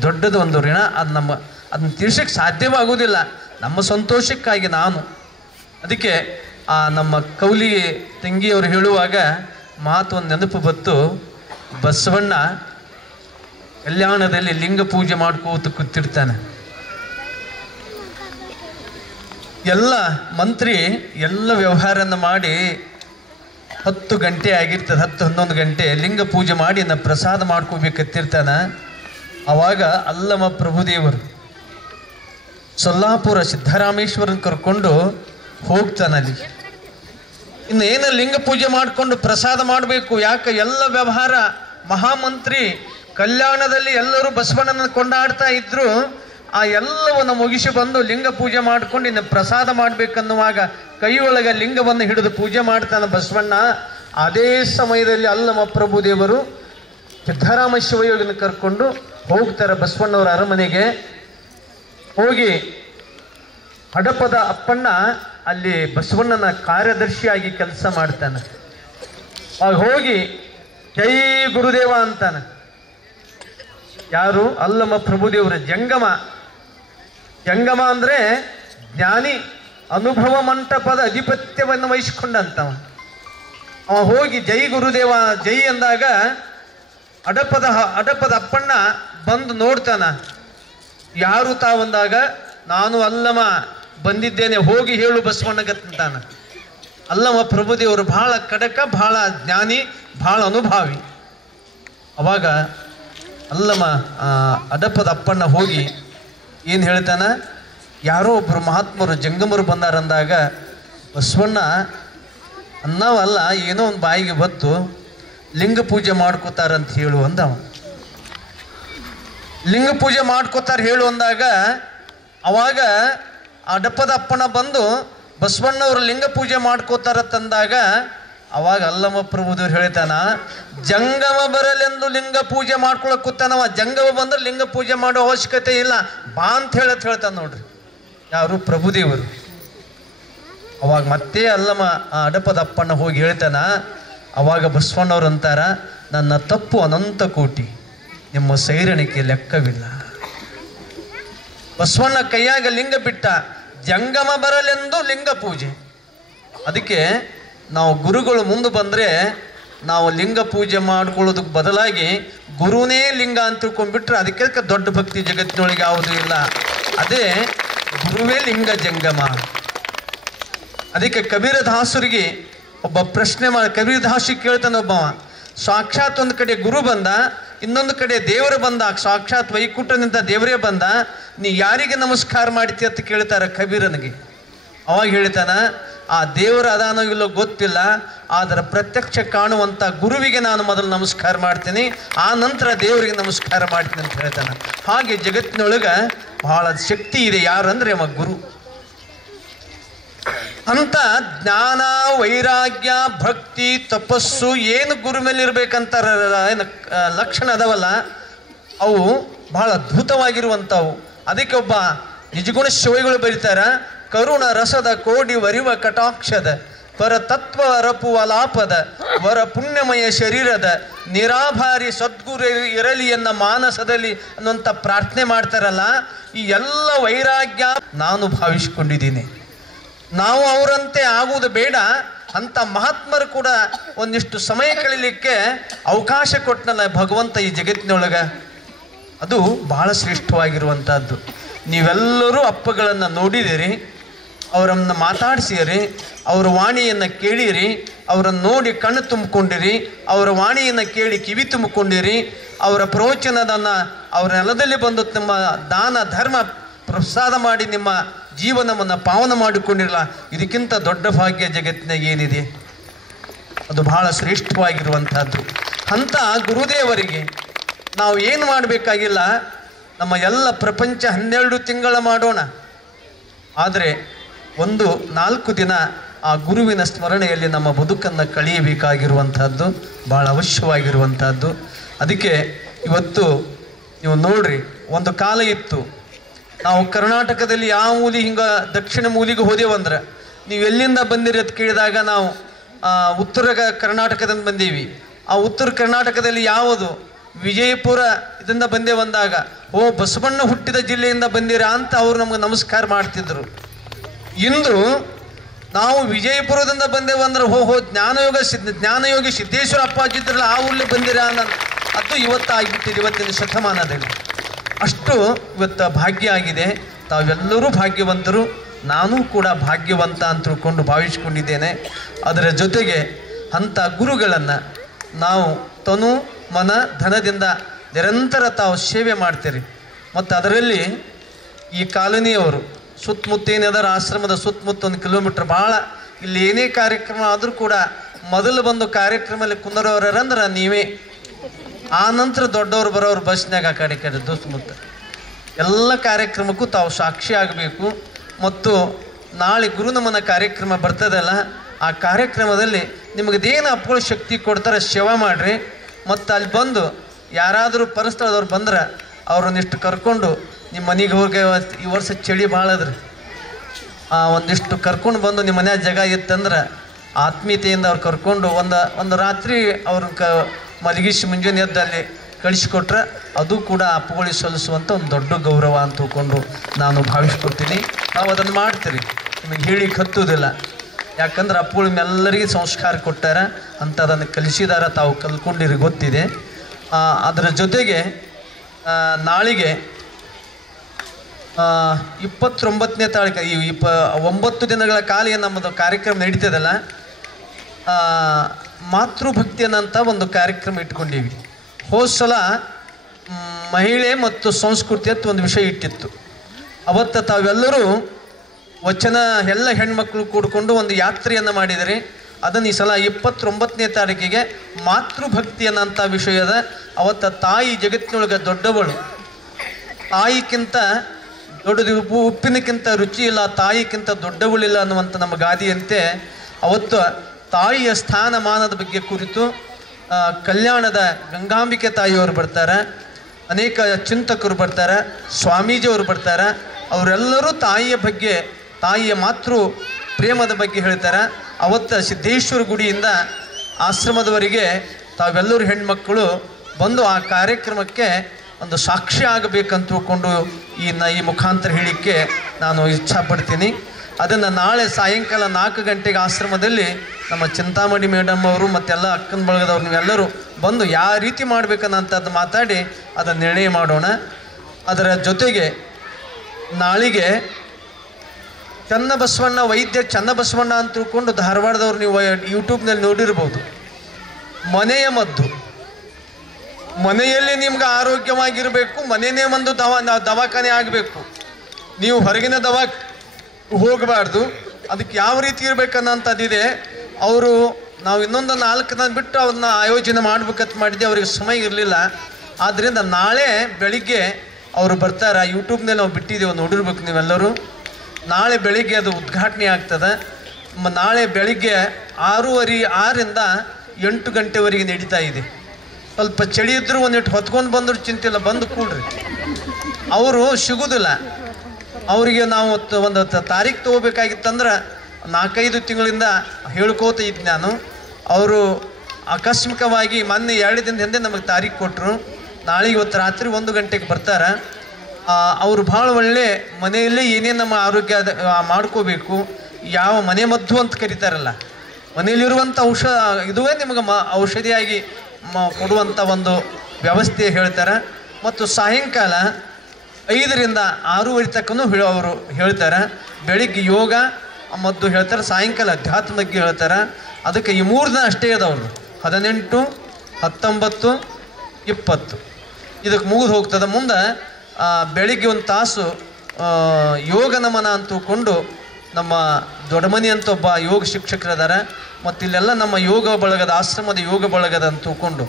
ದೊಡ್ಡದು ಒಂದು ಋಣ. ಅದನ್ನು ತೀರ್ಸಕ್ಕೆ ಸಾಧ್ಯವಾಗುವುದಿಲ್ಲ ನಮ್ಮ ಸಂತೋಷಕ್ಕಾಗಿ ನಾನು. ಅದಕ್ಕೆ ನಮ್ಮ ಕೌಲಿ ತಂಗಿಯವರು ಹೇಳುವಾಗ ಮಾತು ಒಂದು ನೆನಪು ಬತ್ತು. ಬಸವಣ್ಣ ಕಲ್ಯಾಣದಲ್ಲಿ ಲಿಂಗ ಪೂಜೆ ಮಾಡ್ಕೋತ ಕೂತಿರ್ತಾನೆ. ಎಲ್ಲ ಮಂತ್ರಿ ಎಲ್ಲ ವ್ಯವಹಾರನ ಮಾಡಿ 10 ಗಂಟೆ ಆಗಿರ್ತದೆ, 10-11 ಗಂಟೆ ಲಿಂಗ ಪೂಜೆ ಮಾಡಿ ಪ್ರಸಾದ ಮಾಡ್ಕೋಬೇಕತ್ತಿರ್ತಾನ. ಆವಾಗ ಅಲ್ಲಮ ಪ್ರಭುದೇವರು ಸೊಲ್ಲಾಪುರ ಸಿದ್ದರಾಮೇಶ್ವರನ್ ಕರ್ಕೊಂಡು ಹೋಗ್ತಾನಲ್ಲಿ. ಇನ್ನೇನು ಲಿಂಗ ಪೂಜೆ ಮಾಡಿಕೊಂಡು ಪ್ರಸಾದ ಮಾಡಬೇಕು. ಯಾಕೆ ಎಲ್ಲ ವ್ಯವಹಾರ ಮಹಾಮಂತ್ರಿ ಕಲ್ಯಾಣದಲ್ಲಿ ಎಲ್ಲರೂ ಬಸವಣ್ಣನ ಕೊಂಡಾಡ್ತಾ ಇದ್ರು. ಆ ಎಲ್ಲವನ್ನು ಮುಗಿಸಿ ಬಂದು ಲಿಂಗ ಪೂಜೆ ಮಾಡ್ಕೊಂಡು ಇನ್ನು ಪ್ರಸಾದ ಮಾಡ್ಬೇಕನ್ನುವಾಗ ಕೈಯೊಳಗೆ ಲಿಂಗವನ್ನು ಹಿಡಿದು ಪೂಜೆ ಮಾಡ್ತಾನೆ ಬಸವಣ್ಣ. ಅದೇ ಸಮಯದಲ್ಲಿ ಅಲ್ಲಮ ಪ್ರಭುದೇವರು ಸಿದ್ದರಾಮ ಶಿವಯೋಗಿನ ಕರ್ಕೊಂಡು ಹೋಗ್ತಾರೆ ಬಸವಣ್ಣವರ ಅರಮನೆಗೆ. ಹೋಗಿ ಹಡಪದ ಅಪ್ಪಣ್ಣ ಅಲ್ಲಿ ಬಸವಣ್ಣನ ಕಾರ್ಯದರ್ಶಿಯಾಗಿ ಕೆಲಸ ಮಾಡ್ತಾನೆ. ಆಗ ಹೋಗಿ ಜೈ ಗುರುದೇವ ಅಂತಾನೆ. ಯಾರು? ಅಲ್ಲಮ ಪ್ರಭುದೇವರ ಜಂಗಮ. ಜಂಗಮ ಅಂದ್ರೆ ಜ್ಞಾನಿ, ಅನುಭವ ಮಂಟಪದ ಅಧಿಪತ್ಯವನ್ನು ವಹಿಸಿಕೊಂಡಂತವ. ಅವ ಹೋಗಿ ಜೈ ಗುರುದೇವ ಜೈ ಅಂದಾಗ ಅಡಪದ ಅಪ್ಪಣ್ಣ ಬಂದು ನೋಡ್ತಾನ. ಯಾರು ತಾವಂದಾಗ ನಾನು ಅಲ್ಲಮ ಬಂದಿದ್ದೇನೆ, ಹೋಗಿ ಹೇಳು ಬಸವಣ್ಣಗಂತಾನ. ಅಲ್ಲಮ ಪ್ರಭುದೇವರು ಬಹಳ ಕಡಕ, ಬಹಳ ಜ್ಞಾನಿ, ಬಹಳ ಅನುಭಾವಿ. ಅವಾಗ ಅಲ್ಲಮ ಅಡಪದ ಅಪ್ಪಣ್ಣ ಹೋಗಿ ಏನು ಹೇಳ್ತಾನ, ಯಾರೋ ಒಬ್ಬರು ಮಹಾತ್ಮರು ಜಂಗಮರು ಬಂದಾರಂದಾಗ ಬಸವಣ್ಣ ಅನ್ನವಲ್ಲ ಏನೋ ಒಂದು ಬಾಯಿಗೆ ಬತ್ತು ಲಿಂಗ ಪೂಜೆ ಮಾಡ್ಕೋತಾರಂತ ಹೇಳು ಅಂದವ. ಲಿಂಗ ಪೂಜೆ ಮಾಡ್ಕೋತಾರ ಹೇಳು ಅಂದಾಗ ಅವಾಗ ಅಡಪದ ಅಪ್ಪಣ್ಣ ಬಂದು ಬಸವಣ್ಣವ್ರು ಲಿಂಗ ಪೂಜೆ ಮಾಡ್ಕೋತಾರತ್ತಂದಾಗ ಅವಾಗ ಅಲ್ಲಮ ಪ್ರಭುದೇವ್ರು ಹೇಳ್ತಾನ, ಜಂಗಮ ಬರಲೆಂದು ಲಿಂಗ ಪೂಜೆ ಮಾಡ್ಕೊಳಕ್ ಕೂತಾನವ. ಜಂಗಮ ಬಂದ್ರೆ ಲಿಂಗ ಪೂಜೆ ಮಾಡೋ ಅವಶ್ಯಕತೆ ಇಲ್ಲ ಬಾ ಅಂತ ಹೇಳ್ತಾನ ನೋಡ್ರಿ. ಯಾರು? ಪ್ರಭುದೇವರು. ಅವಾಗ ಮತ್ತೆ ಅಲ್ಲಮ ಅಡಪದ ಅಪ್ಪಣ್ಣ ಹೋಗಿ ಹೇಳ್ತಾನ. ಅವಾಗ ಬಸವಣ್ಣವ್ರು ಅಂತಾರ, ನನ್ನ ತಪ್ಪು ಅನಂತ ಕೋಟಿ, ನಿಮ್ಮ ಸೈರಣಿಕೆ ಲೆಕ್ಕವಿಲ್ಲ. ಬಸವಣ್ಣ ಕೈಯಾಗ ಲಿಂಗ ಬಿಟ್ಟ, ಜಂಗಮ ಬರಲೆಂದು ಲಿಂಗ ಪೂಜೆ. ಅದಕ್ಕೆ ನಾವು ಗುರುಗಳು ಮುಂದೆ ಬಂದರೆ ನಾವು ಲಿಂಗ ಪೂಜೆ ಮಾಡ್ಕೊಳ್ಳೋದಕ್ಕೆ ಬದಲಾಗಿ ಗುರುನೇ ಲಿಂಗ ಅಂತ ತಿಳ್ಕೊಂಡ್ಬಿಟ್ರೆ ಅದಕ್ಕೆ ದೊಡ್ಡ ಭಕ್ತಿ ಜಗತ್ತಿನೊಳಗೆ ಯಾವುದೂ ಇಲ್ಲ. ಅದೇ ಗುರುವೇ ಲಿಂಗ ಜಂಗಮ. ಅದಕ್ಕೆ ಕಬೀರದಾಸರಿಗೆ ಒಬ್ಬ ಪ್ರಶ್ನೆ ಮಾಡಿ, ಕಬೀರದಾಸಿಗೆ ಕೇಳ್ತಾನೆ ಒಬ್ಬವ, ಸಾಕ್ಷಾತ್ ಒಂದು ಕಡೆ ಗುರು ಬಂದ, ಇನ್ನೊಂದು ಕಡೆ ದೇವರು ಬಂದ, ಸಾಕ್ಷಾತ್ ವೈಕುಂಠನಿಂದ ದೇವರೇ ಬಂದ, ನೀ ಯಾರಿಗೆ ನಮಸ್ಕಾರ ಮಾಡ್ತಿ ಅಂತ ಕೇಳ್ತಾರೆ ಕಬೀರನಿಗೆ. ಅವಾಗ ಹೇಳ್ತಾನ, ಆ ದೇವರ ಅದಾನೋ ಇಲ್ಲೋ ಗೊತ್ತಿಲ್ಲ, ಆದರೆ ಪ್ರತ್ಯಕ್ಷ ಕಾಣುವಂಥ ಗುರುವಿಗೆ ನಾನು ಮೊದಲು ನಮಸ್ಕಾರ ಮಾಡ್ತೀನಿ, ಆ ನಂತರ ದೇವರಿಗೆ ನಮಸ್ಕಾರ ಮಾಡ್ತೀನಿ ಅಂತ ಹೇಳ್ತಾನೆ. ಹಾಗೆ ಜಗತ್ತಿನೊಳಗೆ ಬಹಳ ಶಕ್ತಿ ಇದೆ. ಯಾರಂದ್ರೆ ಅವ ಗುರು. ಅಂತ ಜ್ಞಾನ, ವೈರಾಗ್ಯ, ಭಕ್ತಿ, ತಪಸ್ಸು ಏನು ಗುರು ಮೇಲೆ ಇರ್ಬೇಕಂತ ಏನು ಲಕ್ಷಣ ಅದಾವಲ್ಲ ಅವು ಬಹಳ ಅದ್ಭುತವಾಗಿರುವಂಥವು. ಅದಕ್ಕೆ ಒಬ್ಬ ನಿಜಗುಣ ಶಿವಗಳು ಬರೀತಾರ, ಕರುಣ ರಸದ ಕೋಡಿ ವರಿವ ಕಟಾಕ್ಷದ ಪರ ತತ್ವ ಅರಪುವ ಲಾಪದ ವರ ಪುಣ್ಯಮಯ ಶರೀರದ ನಿರಾಭಾರಿ ಸದ್ಗುರು ಇರಲಿ ಎನ್ನ ಮಾನಸದಲ್ಲಿ ಅನ್ನುವಂಥ ಪ್ರಾರ್ಥನೆ ಮಾಡ್ತಾರಲ್ಲ, ಈ ಎಲ್ಲ ವೈರಾಗ್ಯ ನಾನು ಭಾವಿಸಿಕೊಂಡಿದ್ದೀನಿ. ನಾವು ಅವರಂತೆ ಆಗುವುದು ಬೇಡ ಅಂತ ಮಹಾತ್ಮರು ಕೂಡ ಒಂದಿಷ್ಟು ಸಮಯ ಕಳೀಲಿಕ್ಕೆ ಅವಕಾಶ ಕೊಟ್ಟನಲ್ಲ ಭಗವಂತ ಈ ಜಗತ್ತಿನೊಳಗೆ, ಅದು ಬಹಳ ಶ್ರೇಷ್ಠವಾಗಿರುವಂಥದ್ದು. ನೀವೆಲ್ಲರೂ ಅಪ್ಪಗಳನ್ನು ನೋಡಿದಿರಿ, ಅವರನ್ನು ಮಾತಾಡಿಸಿರಿ, ಅವರ ವಾಣಿಯನ್ನು ಕೇಳಿರಿ, ಅವರನ್ನು ನೋಡಿ ಕಣ್ಣು ತುಂಬಿಕೊಂಡಿರಿ, ಅವರ ವಾಣಿಯನ್ನು ಕೇಳಿ ಕಿವಿ ತುಂಬಿಕೊಂಡಿರಿ, ಅವರ ಪ್ರವಚನದನ್ನು ಅವರ ನೆಲದಲ್ಲಿ ಬಂದು ನಿಮ್ಮ ದಾನ ಧರ್ಮ ಪ್ರಸಾದ ಮಾಡಿ ನಿಮ್ಮ ಜೀವನವನ್ನು ಪಾವನ ಮಾಡಿಕೊಂಡಿರಲ್ಲ. ಇದಕ್ಕಿಂತ ದೊಡ್ಡ ಭಾಗ್ಯ ಜಗತ್ತಿನಾಗ ಏನಿದೆ? ಅದು ಬಹಳ ಶ್ರೇಷ್ಠವಾಗಿರುವಂಥದ್ದು. ಅಂಥ ಗುರುದೇವರಿಗೆ ನಾವು ಏನು ಮಾಡಬೇಕಾಗಿಲ್ಲ, ನಮ್ಮ ಎಲ್ಲ ಪ್ರಪಂಚ 12 ತಿಂಗಳ ಮಾಡೋಣ, ಆದರೆ 4 ದಿನ ಆ ಗುರುವಿನ ಸ್ಮರಣೆಯಲ್ಲಿ ನಮ್ಮ ಬದುಕನ್ನು ಕಳೆಯಬೇಕಾಗಿರುವಂಥದ್ದು ಭಾಳ ಅವಶ್ಯವಾಗಿರುವಂಥದ್ದು. ಅದಕ್ಕೆ ಇವತ್ತು ನೀವು ನೋಡ್ರಿ, ಒಂದು ಕಾಲ ಇತ್ತು ನಾವು ಕರ್ನಾಟಕದಲ್ಲಿ ಯಾವ ಮೂಲಿ ಹಿಂಗೆ ದಕ್ಷಿಣ ಮೂಲಿಗೆ ಹೋದೆವಂದ್ರೆ ನೀವು ಎಲ್ಲಿಂದ ಬಂದಿರಿ ಅಂತ ಕೇಳಿದಾಗ ನಾವು ಉತ್ತರ ಕರ್ನಾಟಕದಿಂದ ಬಂದೀವಿ. ಆ ಉತ್ತರ ಕರ್ನಾಟಕದಲ್ಲಿ ಯಾವುದು ವಿಜಯಪುರ ಇದರಿಂದ ಬಂದೇ ಬಂದಾಗ ಬಸವಣ್ಣ ಹುಟ್ಟಿದ ಜಿಲ್ಲೆಯಿಂದ ಬಂದಿರಾ ಅಂತ ಅವರು ನಮಗೆ ನಮಸ್ಕಾರ ಮಾಡ್ತಿದ್ರು. ಇಂದು ನಾವು ವಿಜಯಪುರದಿಂದ ಬಂದೇವಂದ್ರೆ ಜ್ಞಾನಯೋಗಿ ಸಿದ್ದೇಶ್ವರ ಅಪ್ಪಾಜಿದ್ರಲ್ಲ ಆ ಊರಲ್ಲಿ ಬಂದಿರಾ ಅನ್ನೋದು ಅದು ಇವತ್ತು ಆಗಿಬಿಟ್ಟಿದೆ ಇವತ್ತಿನ ಶತಮಾನದಲ್ಲಿ. ಅಷ್ಟು ಇವತ್ತು ಭಾಗ್ಯ ಆಗಿದೆ. ತಾವೆಲ್ಲರೂ ಭಾಗ್ಯವಂತರು, ನಾನು ಕೂಡ ಭಾಗ್ಯವಂತ ಅಂತ ತಿಳ್ಕೊಂಡು ಭಾವಿಸ್ಕೊಂಡಿದ್ದೇನೆ. ಅದರ ಜೊತೆಗೆ ಅಂಥ ಗುರುಗಳನ್ನು ನಾವು ತನು ಮನ ಧನದಿಂದ ನಿರಂತರ ತಾವು ಸೇವೆ ಮಾಡ್ತೀರಿ. ಮತ್ತು ಅದರಲ್ಲಿ ಈ ಕಾಲೋನಿಯವರು ಸುತ್ತಮುತ್ತೇನದರ ಆಶ್ರಮದ ಸುತ್ತಮುತ್ತ 1 ಕಿಲೋಮೀಟ್ರ್ ಭಾಳ ಇಲ್ಲಿ ಏನೇ ಕಾರ್ಯಕ್ರಮ ಆದರೂ ಕೂಡ ಮೊದಲು ಬಂದು ಕಾರ್ಯಕ್ರಮದಲ್ಲಿ ಕುಂದರೋರಂದ್ರೆ ನೀವೇ. ಆ ನಂತರ ದೊಡ್ಡವರು ಬರೋರು ಬಸ್ನಾಗ ಆ ಕಡೆ ಸುತ್ತಮುತ್ತ ಎಲ್ಲ ಕಾರ್ಯಕ್ರಮಕ್ಕೂ ತಾವು ಸಾಕ್ಷಿ ಆಗಬೇಕು. ಮತ್ತು ನಾಳೆ ಗುರುನಮನ ಕಾರ್ಯಕ್ರಮ ಬರ್ತದಲ್ಲ, ಆ ಕಾರ್ಯಕ್ರಮದಲ್ಲಿ ನಿಮಗದೇನು ಅಪ್ಪಳ ಶಕ್ತಿ ಕೊಡ್ತಾರೆ ಸೇವಾ ಮಾಡಿರಿ. ಮತ್ತು ಅಲ್ಲಿ ಬಂದು ಯಾರಾದರೂ ಪರಸ್ಥಳದವ್ರು ಬಂದ್ರೆ ಅವ್ರನ್ನಿಷ್ಟು ಕರ್ಕೊಂಡು ನಿಮ್ಮ ಮನೆಗೆ ಹೋಗಿ, ಈ ವರ್ಷ ಚಳಿ ಭಾಳ ಅದ್ರಿ, ಒಂದಿಷ್ಟು ಕರ್ಕೊಂಡು ಬಂದು ನಿಮ್ಮ ಮನ್ಯಾಗ ಜಾಗ ಇತ್ತಂದ್ರೆ ಆತ್ಮೀಯತೆಯಿಂದ ಅವ್ರು ಕರ್ಕೊಂಡು ಒಂದು ರಾತ್ರಿ ಅವ್ರ ಮಲಗಿಸಿ ಮುಂಜಾನೆ ಎದ್ದಲ್ಲಿ ಕಳಿಸಿಕೊಟ್ರೆ ಅದು ಕೂಡ ಅಪ್ಪುಗಳಿಗೆ ಸಲ್ಲಿಸುವಂಥ ಒಂದು ದೊಡ್ಡ ಗೌರವ ಅಂತ ತಿಳ್ಕೊಂಡು ನಾನು ಭಾವಿಸ್ಕೊಡ್ತೀನಿ. ನಾವು ಅದನ್ನು ಮಾಡ್ತೀರಿ, ನಿಮಗೆ ಹೇಳಿ ಹತ್ತುವುದಿಲ್ಲ. ಯಾಕಂದ್ರೆ ಅಪ್ಪುಗಳು ಎಲ್ಲರಿಗೆ ಸಂಸ್ಕಾರ ಕೊಟ್ಟಾರ, ಅಂಥದನ್ನು ಕಲಿಸಿದಾರ, ತಾವು ಕಲ್ಕೊಂಡಿರಿ ಗೊತ್ತಿದೆ. ಅದರ ಜೊತೆಗೆ ನಾಳೆಗೆ 29ನೇ ತಾರೀಕು ಈ 9 ದಿನಗಳ ಕಾಲ ಏನು ನಮ್ಮದು ಕಾರ್ಯಕ್ರಮ ನಡೀತದಲ್ಲ, ಮಾತೃಭಕ್ತಿ ಅನ್ನೋಂಥ ಒಂದು ಕಾರ್ಯಕ್ರಮ ಇಟ್ಕೊಂಡೀವಿ. ಹೋದ ಸಲ ಮಹಿಳೆ ಮತ್ತು ಸಂಸ್ಕೃತಿ ಅಂತ ಒಂದು ವಿಷಯ ಇಟ್ಟಿತ್ತು. ಅವತ್ತು ತಾವೆಲ್ಲರೂ ವಚನ ಎಲ್ಲ ಹೆಣ್ಮಕ್ಳು ಕೂಡಿಕೊಂಡು ಒಂದು ಯಾತ್ರೆಯನ್ನು ಮಾಡಿದರೆ, ಅದನ್ನು ಈ ಸಲ 29ನೇ ತಾರೀಕಿಗೆ ಮಾತೃಭಕ್ತಿ ಅನ್ನೋಂಥ ವಿಷಯದ. ಅವತ್ತು ತಾಯಿ ಜಗತ್ತಿನೊಳಗೆ ದೊಡ್ಡವಳು, ತಾಯಿಗಿಂತ ದೊಡ್ಡದು ಉಪ್ಪಿನಕ್ಕಿಂತ ರುಚಿ ಇಲ್ಲ, ತಾಯಿಗಿಂತ ದೊಡ್ಡವಳಿಲ್ಲ ಅನ್ನುವಂಥ ನಮ್ಮ ಗಾದೆಯಂತೆ ಅವತ್ತು ತಾಯಿಯ ಸ್ಥಾನಮಾನದ ಬಗ್ಗೆ ಕುರಿತು ಕಲ್ಯಾಣದ ಗಂಗಾಂಬಿಕೆ ತಾಯಿಯವರು ಬರ್ತಾರೆ, ಅನೇಕ ಚಿಂತಕರು ಬರ್ತಾರೆ, ಸ್ವಾಮೀಜಿಯವರು ಬರ್ತಾರೆ. ಅವರೆಲ್ಲರೂ ತಾಯಿಯ ಬಗ್ಗೆ, ತಾಯಿಯ ಮಾತೃ ಪ್ರೇಮದ ಬಗ್ಗೆ ಹೇಳ್ತಾರೆ. ಅವತ್ತು ಸಿದ್ದೇಶ್ವರ ಗುಡಿಯಿಂದ ಆಶ್ರಮದವರೆಗೆ ತಾವೆಲ್ಲರೂ ಹೆಣ್ಮಕ್ಕಳು ಬಂದು ಆ ಕಾರ್ಯಕ್ರಮಕ್ಕೆ ಒಂದು ಸಾಕ್ಷಿ ಆಗಬೇಕಂತ ತಿಳ್ಕೊಂಡು ಈ ಮುಖಾಂತರ ಹೇಳಲಿಕ್ಕೆ ನಾನು ಇಚ್ಛಾಪಡ್ತೀನಿ. ಅದನ್ನು ನಾಳೆ ಸಾಯಂಕಾಲ 4 ಗಂಟೆಗೆ ಆಶ್ರಮದಲ್ಲಿ ನಮ್ಮ ಚಿಂತಾಮಣಿ ಮೇಡಮ್ ಅವರು ಮತ್ತೆಲ್ಲ ಅಕ್ಕನ ಬಳಗದವ್ರು ನೀವೆಲ್ಲರೂ ಬಂದು ಯಾವ ರೀತಿ ಮಾಡಬೇಕನ್ನಂಥದ್ದು ಮಾತಾಡಿ ಅದನ್ನು ನಿರ್ಣಯ ಮಾಡೋಣ. ಅದರ ಜೊತೆಗೆ ನಾಳೆಗೆ ಚನ್ನಬಸವಣ್ಣ ವೈದ್ಯ ಚನ್ನಬಸವಣ್ಣ ಅಂತ ತಿಳ್ಕೊಂಡು ಧಾರವಾಡದವ್ರು ನೀವು ಯೂಟ್ಯೂಬ್ನಲ್ಲಿ ನೋಡಿರ್ಬೋದು. ಮನೆಯ ಮದ್ದು, ಮನೆಯಲ್ಲಿ ನಿಮ್ಗೆ ಆರೋಗ್ಯವಾಗಿರಬೇಕು, ಮನೆಯೇ ಒಂದು ದವಾಖಾನೆ ಆಗಬೇಕು. ನೀವು ಹೊರಗಿನ ಹೋಗಬಾರ್ದು. ಅದಕ್ಕೆ ಯಾವ ರೀತಿ ಇರಬೇಕನ್ನೋಂಥದ್ದಿದೆ. ಅವರು ನಾವು ಇನ್ನೊಂದು 4 ದಿನ ಬಿಟ್ಟು ಅವನ್ನ ಆಯೋಜನೆ ಮಾಡ್ಬೇಕಂತ ಮಾಡಿದ್ದೆ, ಅವ್ರಿಗೆ ಸಮಯ ಇರಲಿಲ್ಲ. ಆದ್ದರಿಂದ ನಾಳೆ ಬೆಳಿಗ್ಗೆ ಅವರು ಬರ್ತಾರೆ. ಯೂಟ್ಯೂಬ್ನಲ್ಲಿ ನಾವು ಬಿಟ್ಟಿದ್ದೇವೆ, ನೋಡಿರ್ಬೇಕು ನೀವೆಲ್ಲರೂ. ನಾಳೆ ಬೆಳಿಗ್ಗೆ ಅದು ಉದ್ಘಾಟನೆ ಆಗ್ತದೆ. ನಾಳೆ ಬೆಳಿಗ್ಗೆ 6:30 8 ಗಂಟೆವರೆಗೆ ನಡೀತಾ ಇದೆ. ಸ್ವಲ್ಪ ಚಳಿ ಇದ್ದರೂ ಒಂದಿಟ್ಟು ಹೊತ್ಕೊಂಡು ಬಂದರೂ ಚಿಂತಿಲ್ಲ, ಬಂದು ಕೂಡ್ರಿ. ಅವರು ಸಿಗೋದಿಲ್ಲ. ಅವರಿಗೆ ನಾವು ಒಂದು ತಾರೀಕು ತೊಗೋಬೇಕಾಗಿತ್ತಂದ್ರೆ 4-5 ತಿಂಗಳಿಂದ ಹೇಳ್ಕೋತ ಇದ್ದೆ ನಾನು. ಅವರು ಆಕಸ್ಮಿಕವಾಗಿ ಮೊನ್ನೆ 2 ದಿನದ ಹಿಂದೆ ನಮಗೆ ತಾರೀಕು ಕೊಟ್ಟರು. ನಾಳೆ ಇವತ್ತು ರಾತ್ರಿ 1 ಗಂಟೆಗೆ ಬರ್ತಾರೆ. ಅವರು ಭಾಳ ಒಳ್ಳೆ ಮನೆಯಲ್ಲೇ ಏನೇನು ನಮ್ಮ ಆರೋಗ್ಯ ಮಾಡ್ಕೋಬೇಕು, ಯಾವ ಮನೆ ಮದ್ದು ಅಂತ ಕರೀತಾರಲ್ಲ, ಮನೆಯಲ್ಲಿರುವಂಥ ಇದುವೇ ನಿಮಗೆ ಔಷಧಿಯಾಗಿ ಕೊಡುವಂಥ ಒಂದು ವ್ಯವಸ್ಥೆ ಹೇಳ್ತಾರೆ. ಮತ್ತು ಸಾಯಂಕಾಲ 5ರಿಂದ 6:30 ತನಕನೂ ಅವರು ಹೇಳ್ತಾರೆ. ಬೆಳಿಗ್ಗೆ ಯೋಗ ಮದ್ದು ಹೇಳ್ತಾರೆ, ಸಾಯಂಕಾಲ ಅಧ್ಯಾತ್ಮ ಬಗ್ಗೆ ಹೇಳ್ತಾರೆ. ಅದಕ್ಕೆ ಈ 3 ದಿನ ಅಷ್ಟೇ ಅದಾವ್ರು, 18, 19, 20 ಇದಕ್ಕೆ ಮುಗಿದು ಹೋಗ್ತದೆ. ಮುಂದೆ ಬೆಳಿಗ್ಗೆ 1 ತಾಸು ಯೋಗ ನಮನ ಅಂತಕೊಂಡು ನಮ್ಮ ದೊಡ್ಡಮನಿ ಅಂತ ಒಬ್ಬ ಯೋಗ ಶಿಕ್ಷಕರಿದ್ದಾರೆ. ಮತ್ತು ಇಲ್ಲೆಲ್ಲ ನಮ್ಮ ಯೋಗ ಬಳಗದ ಆಶ್ರಮದ ಯೋಗ ಬಳಗದ ಅಂತ ತಿಳ್ಕೊಂಡು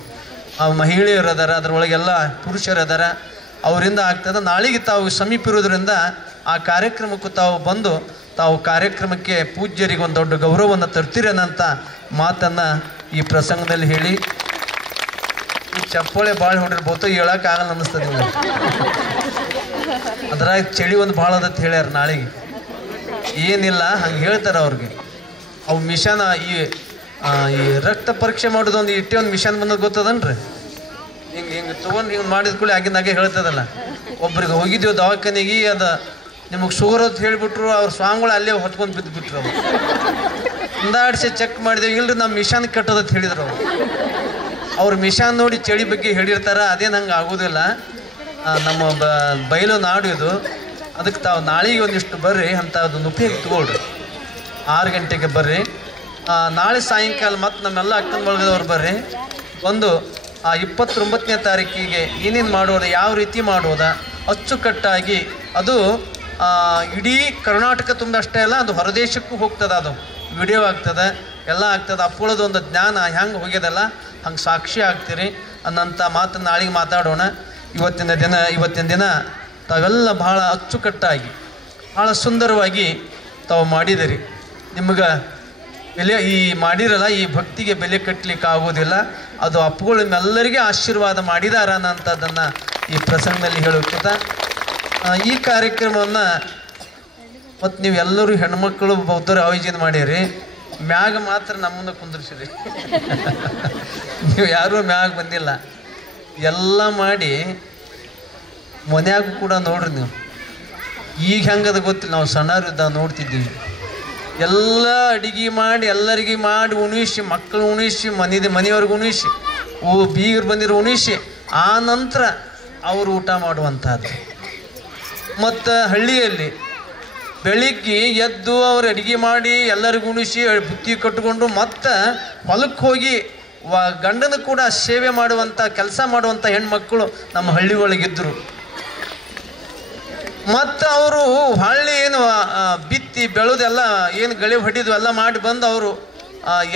ಮಹಿಳೆಯರು ಅದಾರ, ಅದರೊಳಗೆಲ್ಲ ಪುರುಷರು ಅದಾರ. ಅವರಿಂದ ಆಗ್ತದೆ. ನಾಳೆಗೆ ತಾವು ಸಮೀಪ ಇರೋದ್ರಿಂದ ಆ ಕಾರ್ಯಕ್ರಮಕ್ಕೂ ತಾವು ಬಂದು ತಾವು ಕಾರ್ಯಕ್ರಮಕ್ಕೆ ಪೂಜ್ಯರಿಗೆ ಒಂದು ದೊಡ್ಡ ಗೌರವವನ್ನು ತರ್ತೀರೇನಂತ ಮಾತನ್ನು ಈ ಪ್ರಸಂಗದಲ್ಲಿ ಹೇಳಿ, ಈ ಚಪ್ಪಾಳೆ ಭಾಳ ಹೊಡಿರ್ಬೋದು, ಹೇಳೋಕ್ಕಾಗಲ್ಲ ಅನ್ನಿಸ್ತದೆ ನಿಮಗೆ. ಅದ್ರಾಗ ಚಳಿ ಒಂದು ಭಾಳ ಅದತ್ತು ಹೇಳ್ಯಾರ. ನಾಳೆಗೆ ಏನಿಲ್ಲ ಹಂಗೆ ಹೇಳ್ತಾರೆ ಅವ್ರಿಗೆ. ಅವು ಮಿಷನ್ ಈ ರಕ್ತ ಪರೀಕ್ಷೆ ಮಾಡೋದು ಒಂದು ಇಟ್ಟೆ ಒಂದು ಮಿಷನ್ ಬಂದದ್ದು ಗೊತ್ತದನ್ರಿ. ಹಿಂಗೆ ತೊಗೊಂಡು ಹಿಂಗೆ ಮಾಡಿದ ಕೂಡಲೇ ಆಗಿಂದಾಗೆ ಹೇಳ್ತದಲ್ಲ. ಒಬ್ರಿಗೆ ಹೋಗಿದ್ದೀವಿ ದವಾಖಾನೆಗೆ, ಅದು ನಿಮಗೆ ಶುಗರ್ ಅಂತ ಹೇಳಿಬಿಟ್ರು. ಅವ್ರ ಸ್ವಾಮಿಗಳು ಅಲ್ಲೇ ಹೊತ್ಕೊಂಡು ಬಿದ್ದುಬಿಟ್ರು. ಅವ್ರು ಒಂದಾಡ್ಸಿ ಚೆಕ್ ಮಾಡಿದೆವು, ಇಲ್ರಿ ನಮ್ಮ ಮಿಷನ್ ಕೆಟ್ಟದಂತ ಹೇಳಿದ್ರು ಅವರು. ಅವ್ರ ಮಿಷನ್ ನೋಡಿ ಚಳಿ ಬಗ್ಗೆ ಹೇಳಿರ್ತಾರೆ. ಅದೇನು ಹಂಗೆ ಆಗೋದಿಲ್ಲ. ನಮ್ಮ ಬಯಲು ನಾಡು ಇದು. ಅದಕ್ಕೆ ತಾವು ನಾಳೆಗೆ ಒಂದಿಷ್ಟು ಬರ್ರಿ, ಅಂಥದ್ದೊಂದು ಉಪಯೋಗ ತಗೊಳ್ರಿ. 6 ಗಂಟೆಗೆ ಬರ್ರಿ. ನಾಳೆ ಸಾಯಂಕಾಲ ಮತ್ತು ನಮ್ಮೆಲ್ಲ ಅಕ್ಕನ ಬಳಗದವ್ರು ಬರ್ರಿ. ಒಂದು 29ನೇ ತಾರೀಕಿಗೆ ಏನೇನು ಮಾಡೋದು, ಯಾವ ರೀತಿ ಮಾಡೋದ ಅಚ್ಚುಕಟ್ಟಾಗಿ ಅದು ಇಡೀ ಕರ್ನಾಟಕ ತುಂಬ ಅಷ್ಟೇ ಅಲ್ಲ, ಅದು ಹೊರದೇಶಕ್ಕೂ ಹೋಗ್ತದೆ. ಅದು ವಿಡಿಯೋ ಆಗ್ತದೆ, ಎಲ್ಲ ಆಗ್ತದೆ. ಅಪ್ಪಳದೊಂದು ಜ್ಞಾನ ಹೆಂಗೆ ಹೋಗ್ಯದಲ್ಲ ಹಂಗೆ ಸಾಕ್ಷಿ ಆಗ್ತೀರಿ ಅನ್ನೋಂಥ ಮಾತನ್ನು ನಾಳೆಗೆ ಮಾತಾಡೋಣ. ಇವತ್ತಿನ ದಿನ ತಾವೆಲ್ಲ ಭಾಳ ಅಚ್ಚುಕಟ್ಟಾಗಿ ಭಾಳ ಸುಂದರವಾಗಿ ತಾವು ಮಾಡಿದಿರಿ. ನಿಮಗೆ ಬೆಲೆ ಈ ಮಾಡಿರಲ್ಲ, ಈ ಭಕ್ತಿಗೆ ಬೆಲೆ ಕಟ್ಟಲಿಕ್ಕೆ ಆಗೋದಿಲ್ಲ. ಅದು ಅಪ್ಪುಗಳು ನಿಮ್ಮೆಲ್ಲರಿಗೆ ಆಶೀರ್ವಾದ ಮಾಡಿದಾರ ಅನ್ನೋಂಥದ್ದನ್ನು ಈ ಪ್ರಸಂಗದಲ್ಲಿ ಹೇಳೋಕ್ಕಿಂತ ಈ ಕಾರ್ಯಕ್ರಮವನ್ನು ಮತ್ತು ನೀವೆಲ್ಲರೂ ಹೆಣ್ಮಕ್ಳು ಬೌದ್ಧರು ಆಯೋಜನೆ ಮಾಡಿರಿ. ಮ್ಯಾಗ ಮಾತ್ರ ನಮ್ಮನ್ನು ಕುಂದಿರ್ಸಿರಿ. ನೀವು ಯಾರೂ ಮ್ಯಾಗ ಬಂದಿಲ್ಲ. ಎಲ್ಲ ಮಾಡಿ ಮನ್ಯಾಗೂ ಕೂಡ ನೋಡ್ರಿ ನೀವು. ಈಗ ಹೆಂಗದ ಗೊತ್ತಿಲ್ಲ, ನಾವು ಸಣ್ಣರಿದ್ದ ನೋಡ್ತಿದ್ದೀವಿ. ಎಲ್ಲ ಅಡುಗೆ ಮಾಡಿ ಎಲ್ಲರಿಗೆ ಮಾಡಿ ಉಣಿಸಿ, ಮಕ್ಕಳು ಉಣಿಸಿ, ಮನೆಯವ್ರಿಗೆ ಉಣಿಸಿ, ಬೀಗರು ಬಂದಿರೋ ಉಣಿಸಿ, ಆ ನಂತರ ಅವರು ಊಟ ಮಾಡುವಂಥದ್ದು. ಮತ್ತು ಹಳ್ಳಿಯಲ್ಲಿ ಬೆಳಿಗ್ಗೆ ಎದ್ದು ಅವ್ರು ಅಡುಗೆ ಮಾಡಿ ಎಲ್ಲರಿಗೂ ಉಣಿಸಿ ಬುತ್ತಿ ಕಟ್ಟಿಕೊಂಡು ಮತ್ತೆ ಹೊಲಕ್ಕೆ ಹೋಗಿ ಗಂಡನ ಕೂಡ ಸೇವೆ ಮಾಡುವಂಥ ಕೆಲಸ ಮಾಡುವಂಥ ಹೆಣ್ಮಕ್ಕಳು ನಮ್ಮ ಹಳ್ಳಿ ಒಳಗಿದ್ದರು. ಮತ್ತು ಅವರು ಹಳ್ಳಿ ಏನು ಬಿತ್ತಿ ಬೆಳೆದೆಲ್ಲ ಏನು ಗಳೆ ಹೊಡಿದು ಎಲ್ಲ ಮಾಡಿ ಬಂದು ಅವರು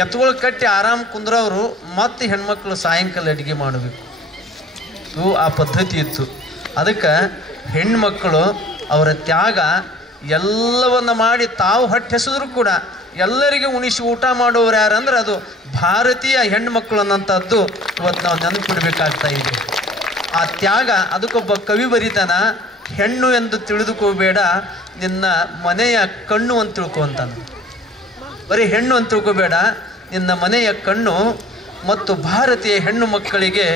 ಎತ್ತುಗಳು ಕಟ್ಟಿ ಆರಾಮ್ ಕುಂದ್ರವರು ಮತ್ತು ಹೆಣ್ಮಕ್ಳು ಸಾಯಂಕಾಲ ಅಡುಗೆ ಮಾಡಬೇಕು. ಆ ಪದ್ಧತಿ ಇತ್ತು. ಅದಕ್ಕೆ ಹೆಣ್ಮಕ್ಕಳು ಅವರ ತ್ಯಾಗ ಎಲ್ಲವನ್ನ ಮಾಡಿ ತಾವು ಹೊಟ್ಟೆಸಿದ್ರು ಕೂಡ ಎಲ್ಲರಿಗೆ ಉಣಿಸಿ ಊಟ ಮಾಡುವವರು ಯಾರಂದ್ರೆ ಅದು ಭಾರತೀಯ ಹೆಣ್ಮಕ್ಳು ಅನ್ನೋಂಥದ್ದು ಇವತ್ತು ನಾವು ನೆನಪಿಡ್ಬೇಕಾಗ್ತಾ ಇದೆ. ಆ ತ್ಯಾಗ, ಅದಕ್ಕೊಬ್ಬ ಕವಿ ಬರೀತಾನ, ಹೆಣ್ಣು ಎಂದು ತಿಳಿದುಕೋಬೇಡ ನಿನ್ನ ಮನೆಯ ಕಣ್ಣು ಅಂತ ತಿಳ್ಕೊ ಅಂತಾನೆ. ಬರೀ ಹೆಣ್ಣು ಅಂತ ತಿಳ್ಕೋಬೇಡ, ನಿನ್ನ ಮನೆಯ ಕಣ್ಣು. ಮತ್ತು ಭಾರತೀಯ ಹೆಣ್ಣು ಮಕ್ಕಳಿಗೆ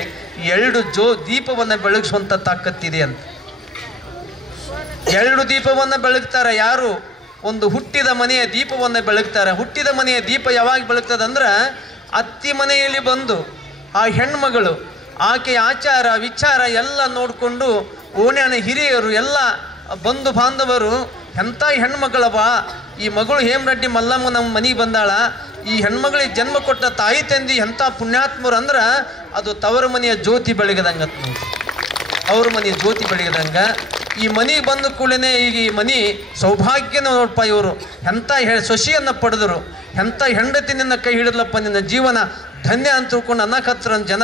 2 ದೀಪವನ್ನು ಬೆಳಗಿಸುವಂಥ ತಾಕತ್ತಿದೆ ಅಂತ. 2 ದೀಪವನ್ನು ಬೆಳಗ್ತಾರೆ. ಯಾರು? ಒಂದು ಹುಟ್ಟಿದ ಮನೆಯ ದೀಪವನ್ನು ಬೆಳಗ್ತಾರೆ. ಹುಟ್ಟಿದ ಮನೆಯ ದೀಪ ಯಾವಾಗ ಬೆಳಗ್ತದಂದ್ರೆ ಅತ್ತಿ ಮನೆಯಲ್ಲಿ ಬಂದು ಆ ಹೆಣ್ಮಗಳು ಆಕೆಯ ಆಚಾರ ವಿಚಾರ ಎಲ್ಲ ನೋಡಿಕೊಂಡು ಓಣ್ಯಾನ ಹಿರಿಯರು ಎಲ್ಲ ಬಂಧು ಬಾಂಧವರು ಎಂಥ ಹೆಣ್ಮಗಳವ, ಈ ಮಗಳು ಹೇಮರೆಡ್ಡಿ ಮಲ್ಲಮ್ಮ ನಮ್ಮ ಮನೆಗೆ ಬಂದಾಳ, ಈ ಹೆಣ್ಮಗಳಿಗೆ ಜನ್ಮ ಕೊಟ್ಟ ತಾಯಿ ತಂದಿ ಎಂಥ ಪುಣ್ಯಾತ್ಮರು ಅಂದ್ರೆ ಅದು ತವರ ಮನೆಯ ಜ್ಯೋತಿ ಬೆಳಗದಂಗೆ. ಅವ್ರ ಮನೆಯ ಜ್ಯೋತಿ ಬೆಳಗದಂಗೆ ಈ ಮನೆಗೆ ಬಂದ ಕೂಡಲೇ ಈಗ ಈ ಮನೆ ಸೌಭಾಗ್ಯನ ನೋಡಪ್ಪ, ಇವರು ಎಂಥ ಸೊಸೆಯನ್ನು ಪಡೆದರು, ಎಂಥ ಹೆಂಡತಿ ನಿನ್ನ ಕೈ ಹಿಡಿದ್ಲಪ್ಪ, ನಿನ್ನ ಜೀವನ ಧನ್ಯ ಅಂತ ತಿಳ್ಕೊಂಡು ಅನ್ನಕತ್ರ ಜನ.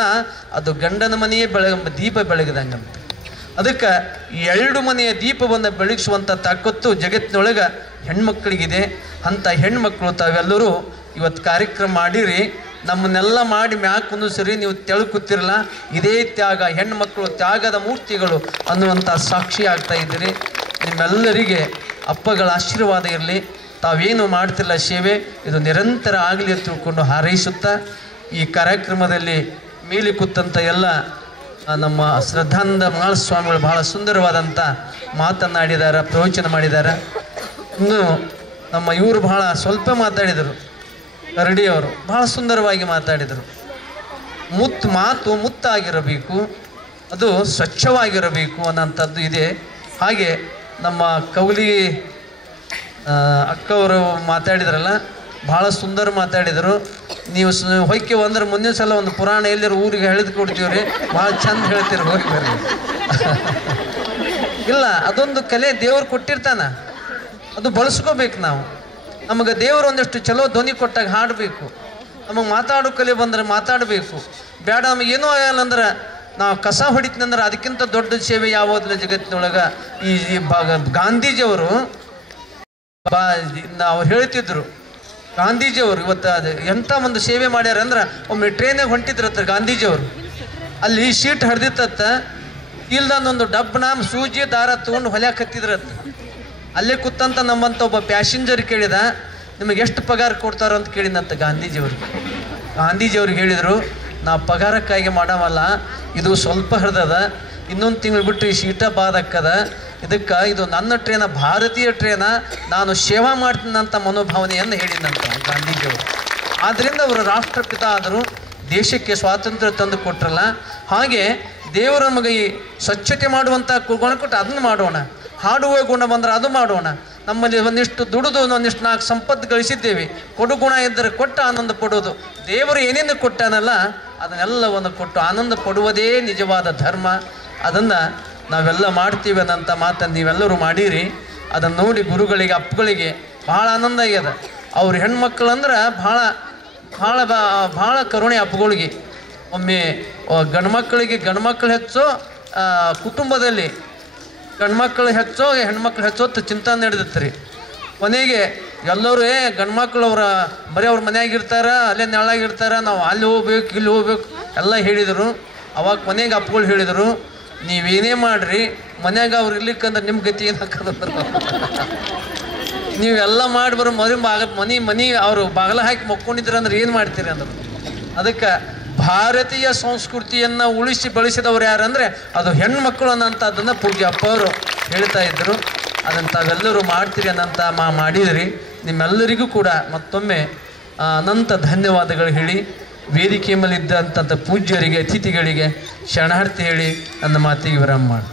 ಅದು ಗಂಡನ ಮನೆಯೇ ದೀಪ ಬೆಳಗದಂಗಂತ. ಅದಕ್ಕೆ 2 ಮನೆಯ ದೀಪವನ್ನು ಬೆಳಗಿಸುವಂಥ ತಾಕತ್ತು ಜಗತ್ತಿನೊಳಗೆ ಹೆಣ್ಮಕ್ಳಿಗಿದೆ. ಅಂಥ ಹೆಣ್ಮಕ್ಳು ತಾವೆಲ್ಲರೂ ಇವತ್ತು ಕಾರ್ಯಕ್ರಮ ಮಾಡಿರಿ. ನಮ್ಮನ್ನೆಲ್ಲ ಮಾಡಿ ಮ್ಯಾಕ್ ಕುಂದಿಸ್ರಿ. ನೀವು ಕೂತಿರಲ್ಲ, ಇದೇ ತ್ಯಾಗ, ಹೆಣ್ಮಕ್ಳು ತ್ಯಾಗದ ಮೂರ್ತಿಗಳು ಅನ್ನುವಂಥ ಸಾಕ್ಷಿ ಆಗ್ತಾ ಇದ್ದೀರಿ. ನಿಮ್ಮೆಲ್ಲರಿಗೆ ಅಪ್ಪಗಳ ಆಶೀರ್ವಾದ ಇರಲಿ. ತಾವೇನು ಮಾಡ್ತಿಲ್ಲ ಸೇವೆ, ಇದು ನಿರಂತರ ಆಗಲಿ ಅಂತ ತಿಳ್ಕೊಂಡು ಹಾರೈಸುತ್ತಾ ಈ ಕಾರ್ಯಕ್ರಮದಲ್ಲಿ ಮೇಲೆ ಕೂತಂಥ ಎಲ್ಲ ನಮ್ಮ ಶ್ರದ್ಧಾನಂದ ಮಹಾಸ್ವಾಮಿಗಳು ಬಹಳ ಸುಂದರವಾದಂಥ ಮಾತನ್ನಾಡಿದ್ದಾರೆ, ಪ್ರವಚನ ಮಾಡಿದ್ದಾರೆ. ಇನ್ನು ನಮ್ಮ ಇವರು ಬಹಳ ಸ್ವಲ್ಪ ಮಾತಾಡಿದರು, ಕರಡಿಯವರು ಬಹಳ ಸುಂದರವಾಗಿ ಮಾತಾಡಿದರು. ಮಾತು ಮುತ್ತಾಗಿರಬೇಕು, ಅದು ಸ್ವಚ್ಛವಾಗಿರಬೇಕು ಅನ್ನೋಂಥದ್ದು ಇದೆ. ಹಾಗೆ ನಮ್ಮ ಕೌಲಿ ಅಕ್ಕವರು ಮಾತಾಡಿದ್ರಲ್ಲ, ಭಾಳ ಸುಂದರ ಮಾತಾಡಿದರು. ನೀವು ಹೊಯ್ಕೆವು ಅಂದ್ರೆ ಮುಂದಿನ ಸಲ ಒಂದು ಪುರಾಣ ಎಲ್ಲರೂ ಊರಿಗೆ ಹೇಳಿದ್ ಕೊಡ್ತೀವಿ ರೀ, ಭಾಳ ಚಂದ ಹೇಳ್ತೀರಿ, ಹೋಗಿ ಬರ್ರಿ. ಇಲ್ಲ, ಅದೊಂದು ಕಲೆ ದೇವ್ರು ಕೊಟ್ಟಿರ್ತಾನ, ಅದು ಬಳಸ್ಕೋಬೇಕು ನಾವು. ನಮಗೆ ದೇವರು ಒಂದಷ್ಟು ಚಲೋ ಧ್ವನಿ ಕೊಟ್ಟಾಗ ಹಾಡಬೇಕು, ನಮಗೆ ಮಾತಾಡೋ ಕಲೆ ಬಂದರೆ ಮಾತಾಡಬೇಕು. ಬೇಡ ನಮಗೆ ಏನೂ ಆಗಲ್ಲ ಅಂದ್ರೆ ನಾವು ಕಸ ಹೊಡಿತೀನಂದ್ರೆ ಅದಕ್ಕಿಂತ ದೊಡ್ಡ ಸೇವೆ ಯಾವುದಿಲ್ಲ ಜಗತ್ತಿನೊಳಗೆ. ಈ ಗಾಂಧೀಜಿಯವರು ಅವ್ರು ಹೇಳ್ತಿದ್ರು, ಗಾಂಧೀಜಿಯವರು ಇವತ್ತು ಅದು ಎಂಥ ಒಂದು ಸೇವೆ ಮಾಡ್ಯಾರ ಅಂದ್ರೆ, ಒಮ್ಮೆ ಟ್ರೈನಾಗ ಹೊಂಟಿದ್ರತ್ತ ಗಾಂಧೀಜಿಯವರು, ಅಲ್ಲಿ ಶೀಟ್ ಹರಿದಿತ್ತ, ಇಲ್ದಂದೊಂದು ಡಬ್ಬನ ಸೂಜಿ ದಾರ ತೊಗೊಂಡು ಹೊಲ್ಯಾಕೆ ಹತ್ತಿದ್ರತ್ತ. ಅಲ್ಲೇ ಕೂತಂತ ನಮ್ಮಂತ ಒಬ್ಬ ಪ್ಯಾಸೆಂಜರ್ ಕೇಳಿದ, ನಿಮಗೆ ಎಷ್ಟು ಪಗಾರ ಕೊಡ್ತಾರ ಅಂತ ಕೇಳಿದಂತ ಗಾಂಧೀಜಿಯವ್ರಿಗೆ. ಗಾಂಧೀಜಿಯವ್ರಿಗೆ ಹೇಳಿದರು, ನಾವು ಪಗಾರಕ್ಕಾಗಿ ಮಾಡವಲ್ಲ, ಇದು ಸ್ವಲ್ಪ ಹರಿದದ, ಇನ್ನೊಂದು ತಿಂಗಳು ಬಿಟ್ಟು ಈ ಶೀಟ ಬಾದಕ್ಕದ, ಇದಕ್ಕೆ ಇದು ನನ್ನ ಟ್ರೇನ, ಭಾರತೀಯ ಟ್ರೇನ, ನಾನು ಸೇವಾ ಮಾಡ್ತೀನಂತ ಮನೋಭಾವನೆಯನ್ನು ಹೇಳಿದಂತ ಗಾಂಧೀಜಿಯವರು. ಆದ್ದರಿಂದ ಅವರು ರಾಷ್ಟ್ರಪಿತ ಆದರು, ದೇಶಕ್ಕೆ ಸ್ವಾತಂತ್ರ್ಯ ತಂದು ಕೊಟ್ರಲ್ಲ. ಹಾಗೆ ದೇವರು ನಮಗೆ ಈ ಸ್ವಚ್ಛತೆ ಮಾಡುವಂಥ ಗುಣ ಕೊಟ್ಟು ಅದನ್ನು ಮಾಡೋಣ, ಹಾಡುವ ಗುಣ ಬಂದರೆ ಅದು ಮಾಡೋಣ. ನಮ್ಮಲ್ಲಿ ಒಂದಿಷ್ಟು ದುಡಿದು ಒಂದಿಷ್ಟು ನಾಲ್ಕು ಸಂಪತ್ತು ಗಳಿಸಿದ್ದೇವೆ, ಕೊಡು ಗುಣ ಇದ್ದರೆ ಕೊಟ್ಟು ಆನಂದ ಪಡೋದು. ದೇವರು ಏನೇನು ಕೊಟ್ಟಾನಲ್ಲ ಅದನ್ನೆಲ್ಲವನ್ನು ಕೊಟ್ಟು ಆನಂದ ಪಡುವುದೇ ನಿಜವಾದ ಧರ್ಮ. ಅದನ್ನು ನಾವೆಲ್ಲ ಮಾಡ್ತೀವಿ ಅನ್ನೋಂಥ ಮಾತನ್ನು ನೀವೆಲ್ಲರೂ ಮಾಡಿರಿ. ಅದನ್ನು ನೋಡಿ ಗುರುಗಳಿಗೆ ಅಪ್ಪಗಳಿಗೆ ಭಾಳ ಆನಂದ ಆಗ್ಯದ. ಅವ್ರ ಹೆಣ್ಮಕ್ಳು ಅಂದ್ರೆ ಭಾಳ ಭಾಳ ಭಾಳ ಕರುಣೆ ಅಪ್ಪಗಳಿಗೆ. ಒಮ್ಮೆ ಗಂಡ್ಮಕ್ಳು ಹೆಚ್ಚೋ ಕುಟುಂಬದಲ್ಲಿ ಗಂಡ್ಮಕ್ಳು ಹೆಚ್ಚೋ ಹೆಣ್ಮಕ್ಳು ಹೆಚ್ಚೋ ಚಿಂತೆ ನಡೆದಿತ್ತು ರೀ. ಕೊನೆಗೆ ಎಲ್ಲರೂ ಗಂಡ್ಮಕ್ಳು ಬರೀ ಅವ್ರ ಮನೆಯಾಗಿರ್ತಾರ, ಅಲ್ಲೇ ನೆಳಾಗಿರ್ತಾರ, ನಾವು ಅಲ್ಲಿ ಹೋಗ್ಬೇಕು ಇಲ್ಲಿ ಹೋಗ್ಬೇಕು ಎಲ್ಲ ಹೇಳಿದರು. ಅವಾಗ ಕೊನೆಗೆ ಅಪ್ಪಗಳು ಹೇಳಿದರು, ನೀವೇನೇ ಮಾಡಿರಿ ಮನ್ಯಾಗ ಅವ್ರು ಇರ್ಲಿಕ್ಕಂದ್ರೆ ನಿಮ್ಮ ಗತಿ ಏನಾಕದಂದ್ರೆ, ನೀವೆಲ್ಲ ಮಾಡಿ ಬರೋ ಮನೆ ಅವರು ಬಾಗಿಲ ಹಾಕಿ ಮಕ್ಕೊಂಡಿದ್ರು ಅಂದ್ರೆ ಏನು ಮಾಡ್ತೀರಿ ಅಂದರು. ಅದಕ್ಕೆ ಭಾರತೀಯ ಸಂಸ್ಕೃತಿಯನ್ನು ಉಳಿಸಿ ಬೆಳೆಸಿದವರು ಯಾರಂದರೆ ಅದು ಹೆಣ್ಮಕ್ಳು ಅನ್ನೋಂಥದ್ದನ್ನು ಪೂಜ್ಯ ಅಪ್ಪ ಅವರು ಹೇಳ್ತಾ ಇದ್ದರು. ಅದನ್ನು ತಾವೆಲ್ಲರೂ ಮಾಡ್ತೀರಿ ಅನ್ನೋಂಥ ಮಾಡಿದ್ರಿ. ನಿಮ್ಮೆಲ್ಲರಿಗೂ ಕೂಡ ಮತ್ತೊಮ್ಮೆ ಅನಂತ ಧನ್ಯವಾದಗಳು ಹೇಳಿ, ವೇದಿಕೆ ಮೇಲೆ ಇದ್ದಂಥ ಪೂಜ್ಯರಿಗೆ ಅತಿಥಿಗಳಿಗೆ ಶರಣಾರ್ಥಿ ಹೇಳಿ ನನ್ನ ಮಾತಿಗೆ ವಿರಾಮ ಮಾಡಿ.